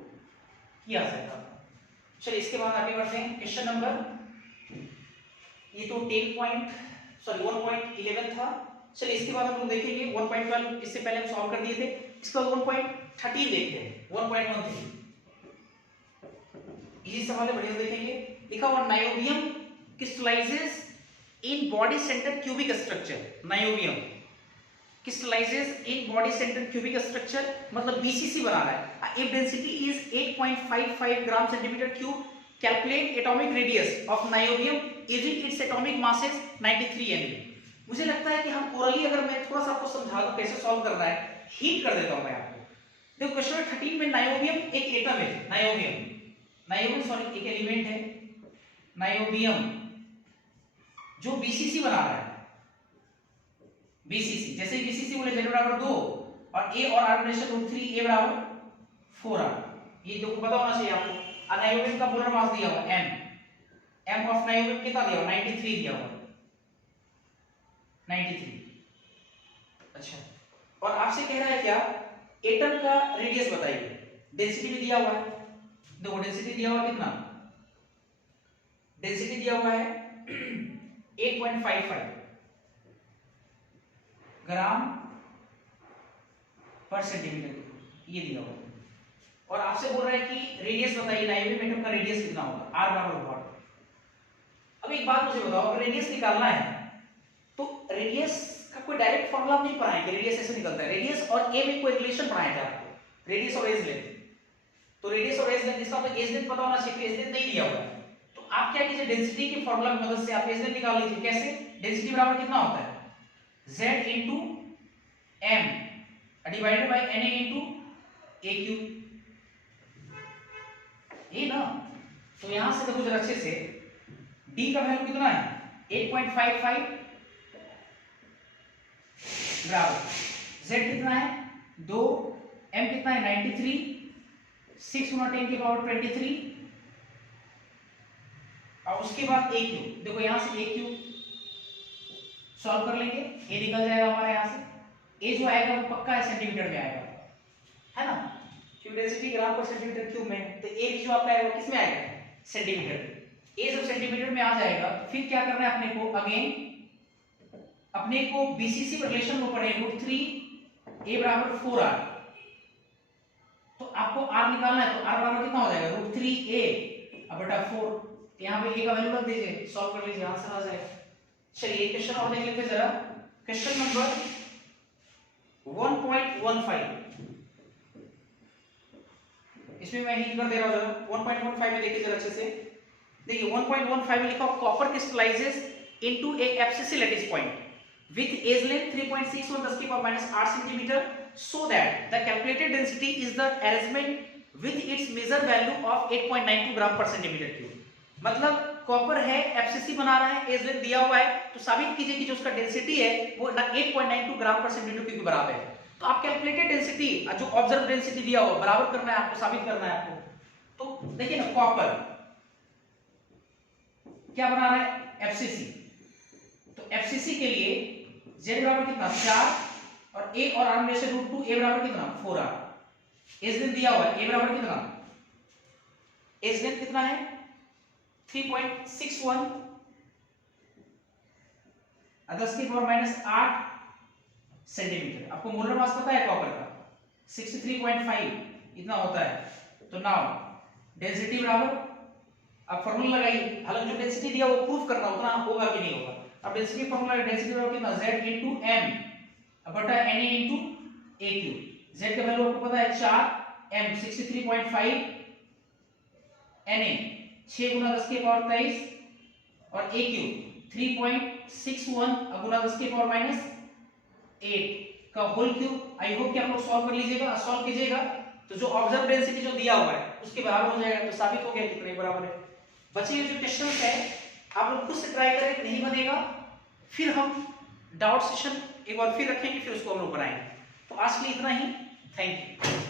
किया जाएगा। चलिए इसके बाद आगे बढ़ते हैं, क्वेश्चन नंबर, ये तो 1.11 था। चलिए इसके बाद हम लोग देखेंगे 1.12, इससे पहले हम सॉल्व कर दिए थे। इसके बाद 1.13 देखते हैं, 1.13 इसी सवाल है, बढ़िया देखेंगे। लिखा हुआ niobium crystallises in body centre cubic structure, niobium crystallises in body centre cubic structure, मतलब बीसीसी बना रहा है। If density is 8.55 gram centimetre cube, calculate atomic radius of niobium if its atomic mass is 93 MeV। मुझे लगता है कि हम orally अगर मैं थोड़ा सा आपको समझा दूं कैसे सॉल्व करना है, हीट कर देता हूं मैं आपको। देखो क्वेश्चन नंबर 13 में नायोबियम एक एटम है, नायोबियम सॉरी एक एलिमेंट है, नायोबियम जो बीसीसी बना रहा है, बीसीसी, जैसे बीसीसी बोले z बराबर 2 और a और r रिलेशन रूट 3, a बराबर 4r, ये तो पता होना चाहिए आपको। नायोबियम का मोलर मास दिया हुआ m ऑफ नायोबियम कितना दिया हुआ 93 दिया हुआ 93। अच्छा, और आपसे कह रहा है क्या, एटम का रेडियस बताइए, डेंसिटी भी दिया हुआ है, देखो डेंसिटी दिया हुआ कितना, डेंसिटी दिया हुआ है 8.55 ग्राम पर सेंटीमीटर, ये दिया हुआ है। और आपसे बोल रहा है कि रेडियस बताइए, नायोबियम एटम का रेडियस कितना होगा, r बराबर व्हाट। अब एक बात मुझे बताओ, अगर रेडियस निकालना है तो रेडियस का कोई डायरेक्ट फॉर्मूला नहीं पढ़ाएंगे, रेडियस ऐसे निकलता है। रेडियस और a में कोई रिलेशन पढ़ाया था आपको, रेडियस और एज लेंथ, तो रेडियस और एज लेंथ, इसका तो एज लेंथ पता होना चाहिए, एज लेंथ नहीं दिया हुआ है, तो आप क्या कीजिए, डेंसिटी के फॉर्मूला की मदद से आप एज लेंथ निकाल लीजिए। कैसे, डेंसिटी बराबर कितना होता है z into m divided by na into a cube, ये ना। तो यहां से देखो जरा अच्छे से, d का वैल्यू कितना है 8.55 बराबर z कितना है 2, m कितना है 93, 6 गुना 10 की पावर 23, और उसके बाद AQ, देखो यहां से AQ सॉल्व कर लेंगे, ए निकल जाएगा हमारे यहां से, ए जो आएगा वो पक्का है सेंटीमीटर में आएगा, है ना, क्यूब डेंसिटी ग्राम पर सेंटीमीटर क्यूब में, तो ए भी जो आपका आएगा किस में आएगा सेंटीमीटर में। ए जब सेंटीमीटर में आ जाएगा फिर क्या करना है अपने को, अगेन अपने को बीसीसी रिलेशन को पढ़े √3 a बराबर 4r, तो आपको r निकालना है, तो r बराबर कितना हो जाएगा √3a बटा 4, यहाँ पे a का वैल्यू रख दीजिए, सॉल्व कर लीजिए, आंसर आ जाएगा। चलिए क्वेश्चन और देख लेते हैं जरा, क्वेश्चन नंबर 1.15, इसमें मैं हिंट कर दे रहा हूं जरा, 1.15 में देखिए जरा अच्छे से, देखिए 1.15 में लिखा copper crystallises into A FCC lattice point with edge length 3.61 10 की power -8 centimetre, so that the calculated density is the arrangement with its measure value of 8.92 gram per centimetre cube. मतलब कॉपर है, एफसीसी बना रहा है, as length दिया हुआ है, तो साबित कीजिए कि जो उसका डेंसिटी है वो 8.92 ग्राम पर सेंटीमीटर क्यूब के बराबर है। तो आप कैलकुलेटेड डेंसिटी जो ऑब्जर्व डेंसिटी दिया हुआ बराबर करना है आपको, साबित करना है आपको। तो देखिए ना, कॉपर क्या बना रहा है एफसीसी, तो एफसीसी के लिए z बराबर कितना 4 और a और r में से √2, a बराबर कितना 4r, एज लेंथ दिया हुआ है, a बराबर कितना, एज लेंथ कितना है 3.61 10 की पावर -8 सेंटीमीटर। आपको मोलर मास पता है कॉपर का 63.5 इतना होता है। तो नाउ डेंसिटी बराबर, अब फॉर्मूला लगाइए, हालांकि जो डेंसिटी दिया वो प्रूफ करना उतना होगा कि नहीं होगा। अब डेंसिटी फॉर्मूला, डेंसिटी बराबर कितना z into m बटा na into aq, z का वैल्यू आपको पता है 4, m 63.5, na 6 गुना 10 की पावर 23 और aq 3.61 गुना 10 की पावर -8 का होल क्यूब। आई होप कि आप लोग सॉल्व कर लीजिएगा, सॉल्व कीजिएगा तो जो ऑब्जर्व डेंसिटी जो दिया हुआ है उसके बराबर हो जाएगा, तो साबित हो गया कितने बराबर है। बचे हुए जो क्वेश्चंस है आप लोग खुद से ट्राई करें, नहीं बनेगा फिर हम डाउट सेशन एक बार फिर रखेंगे, फिर उसको हम लोग बनाएंगे। तो आज के लिए इतना ही, थैंक यू।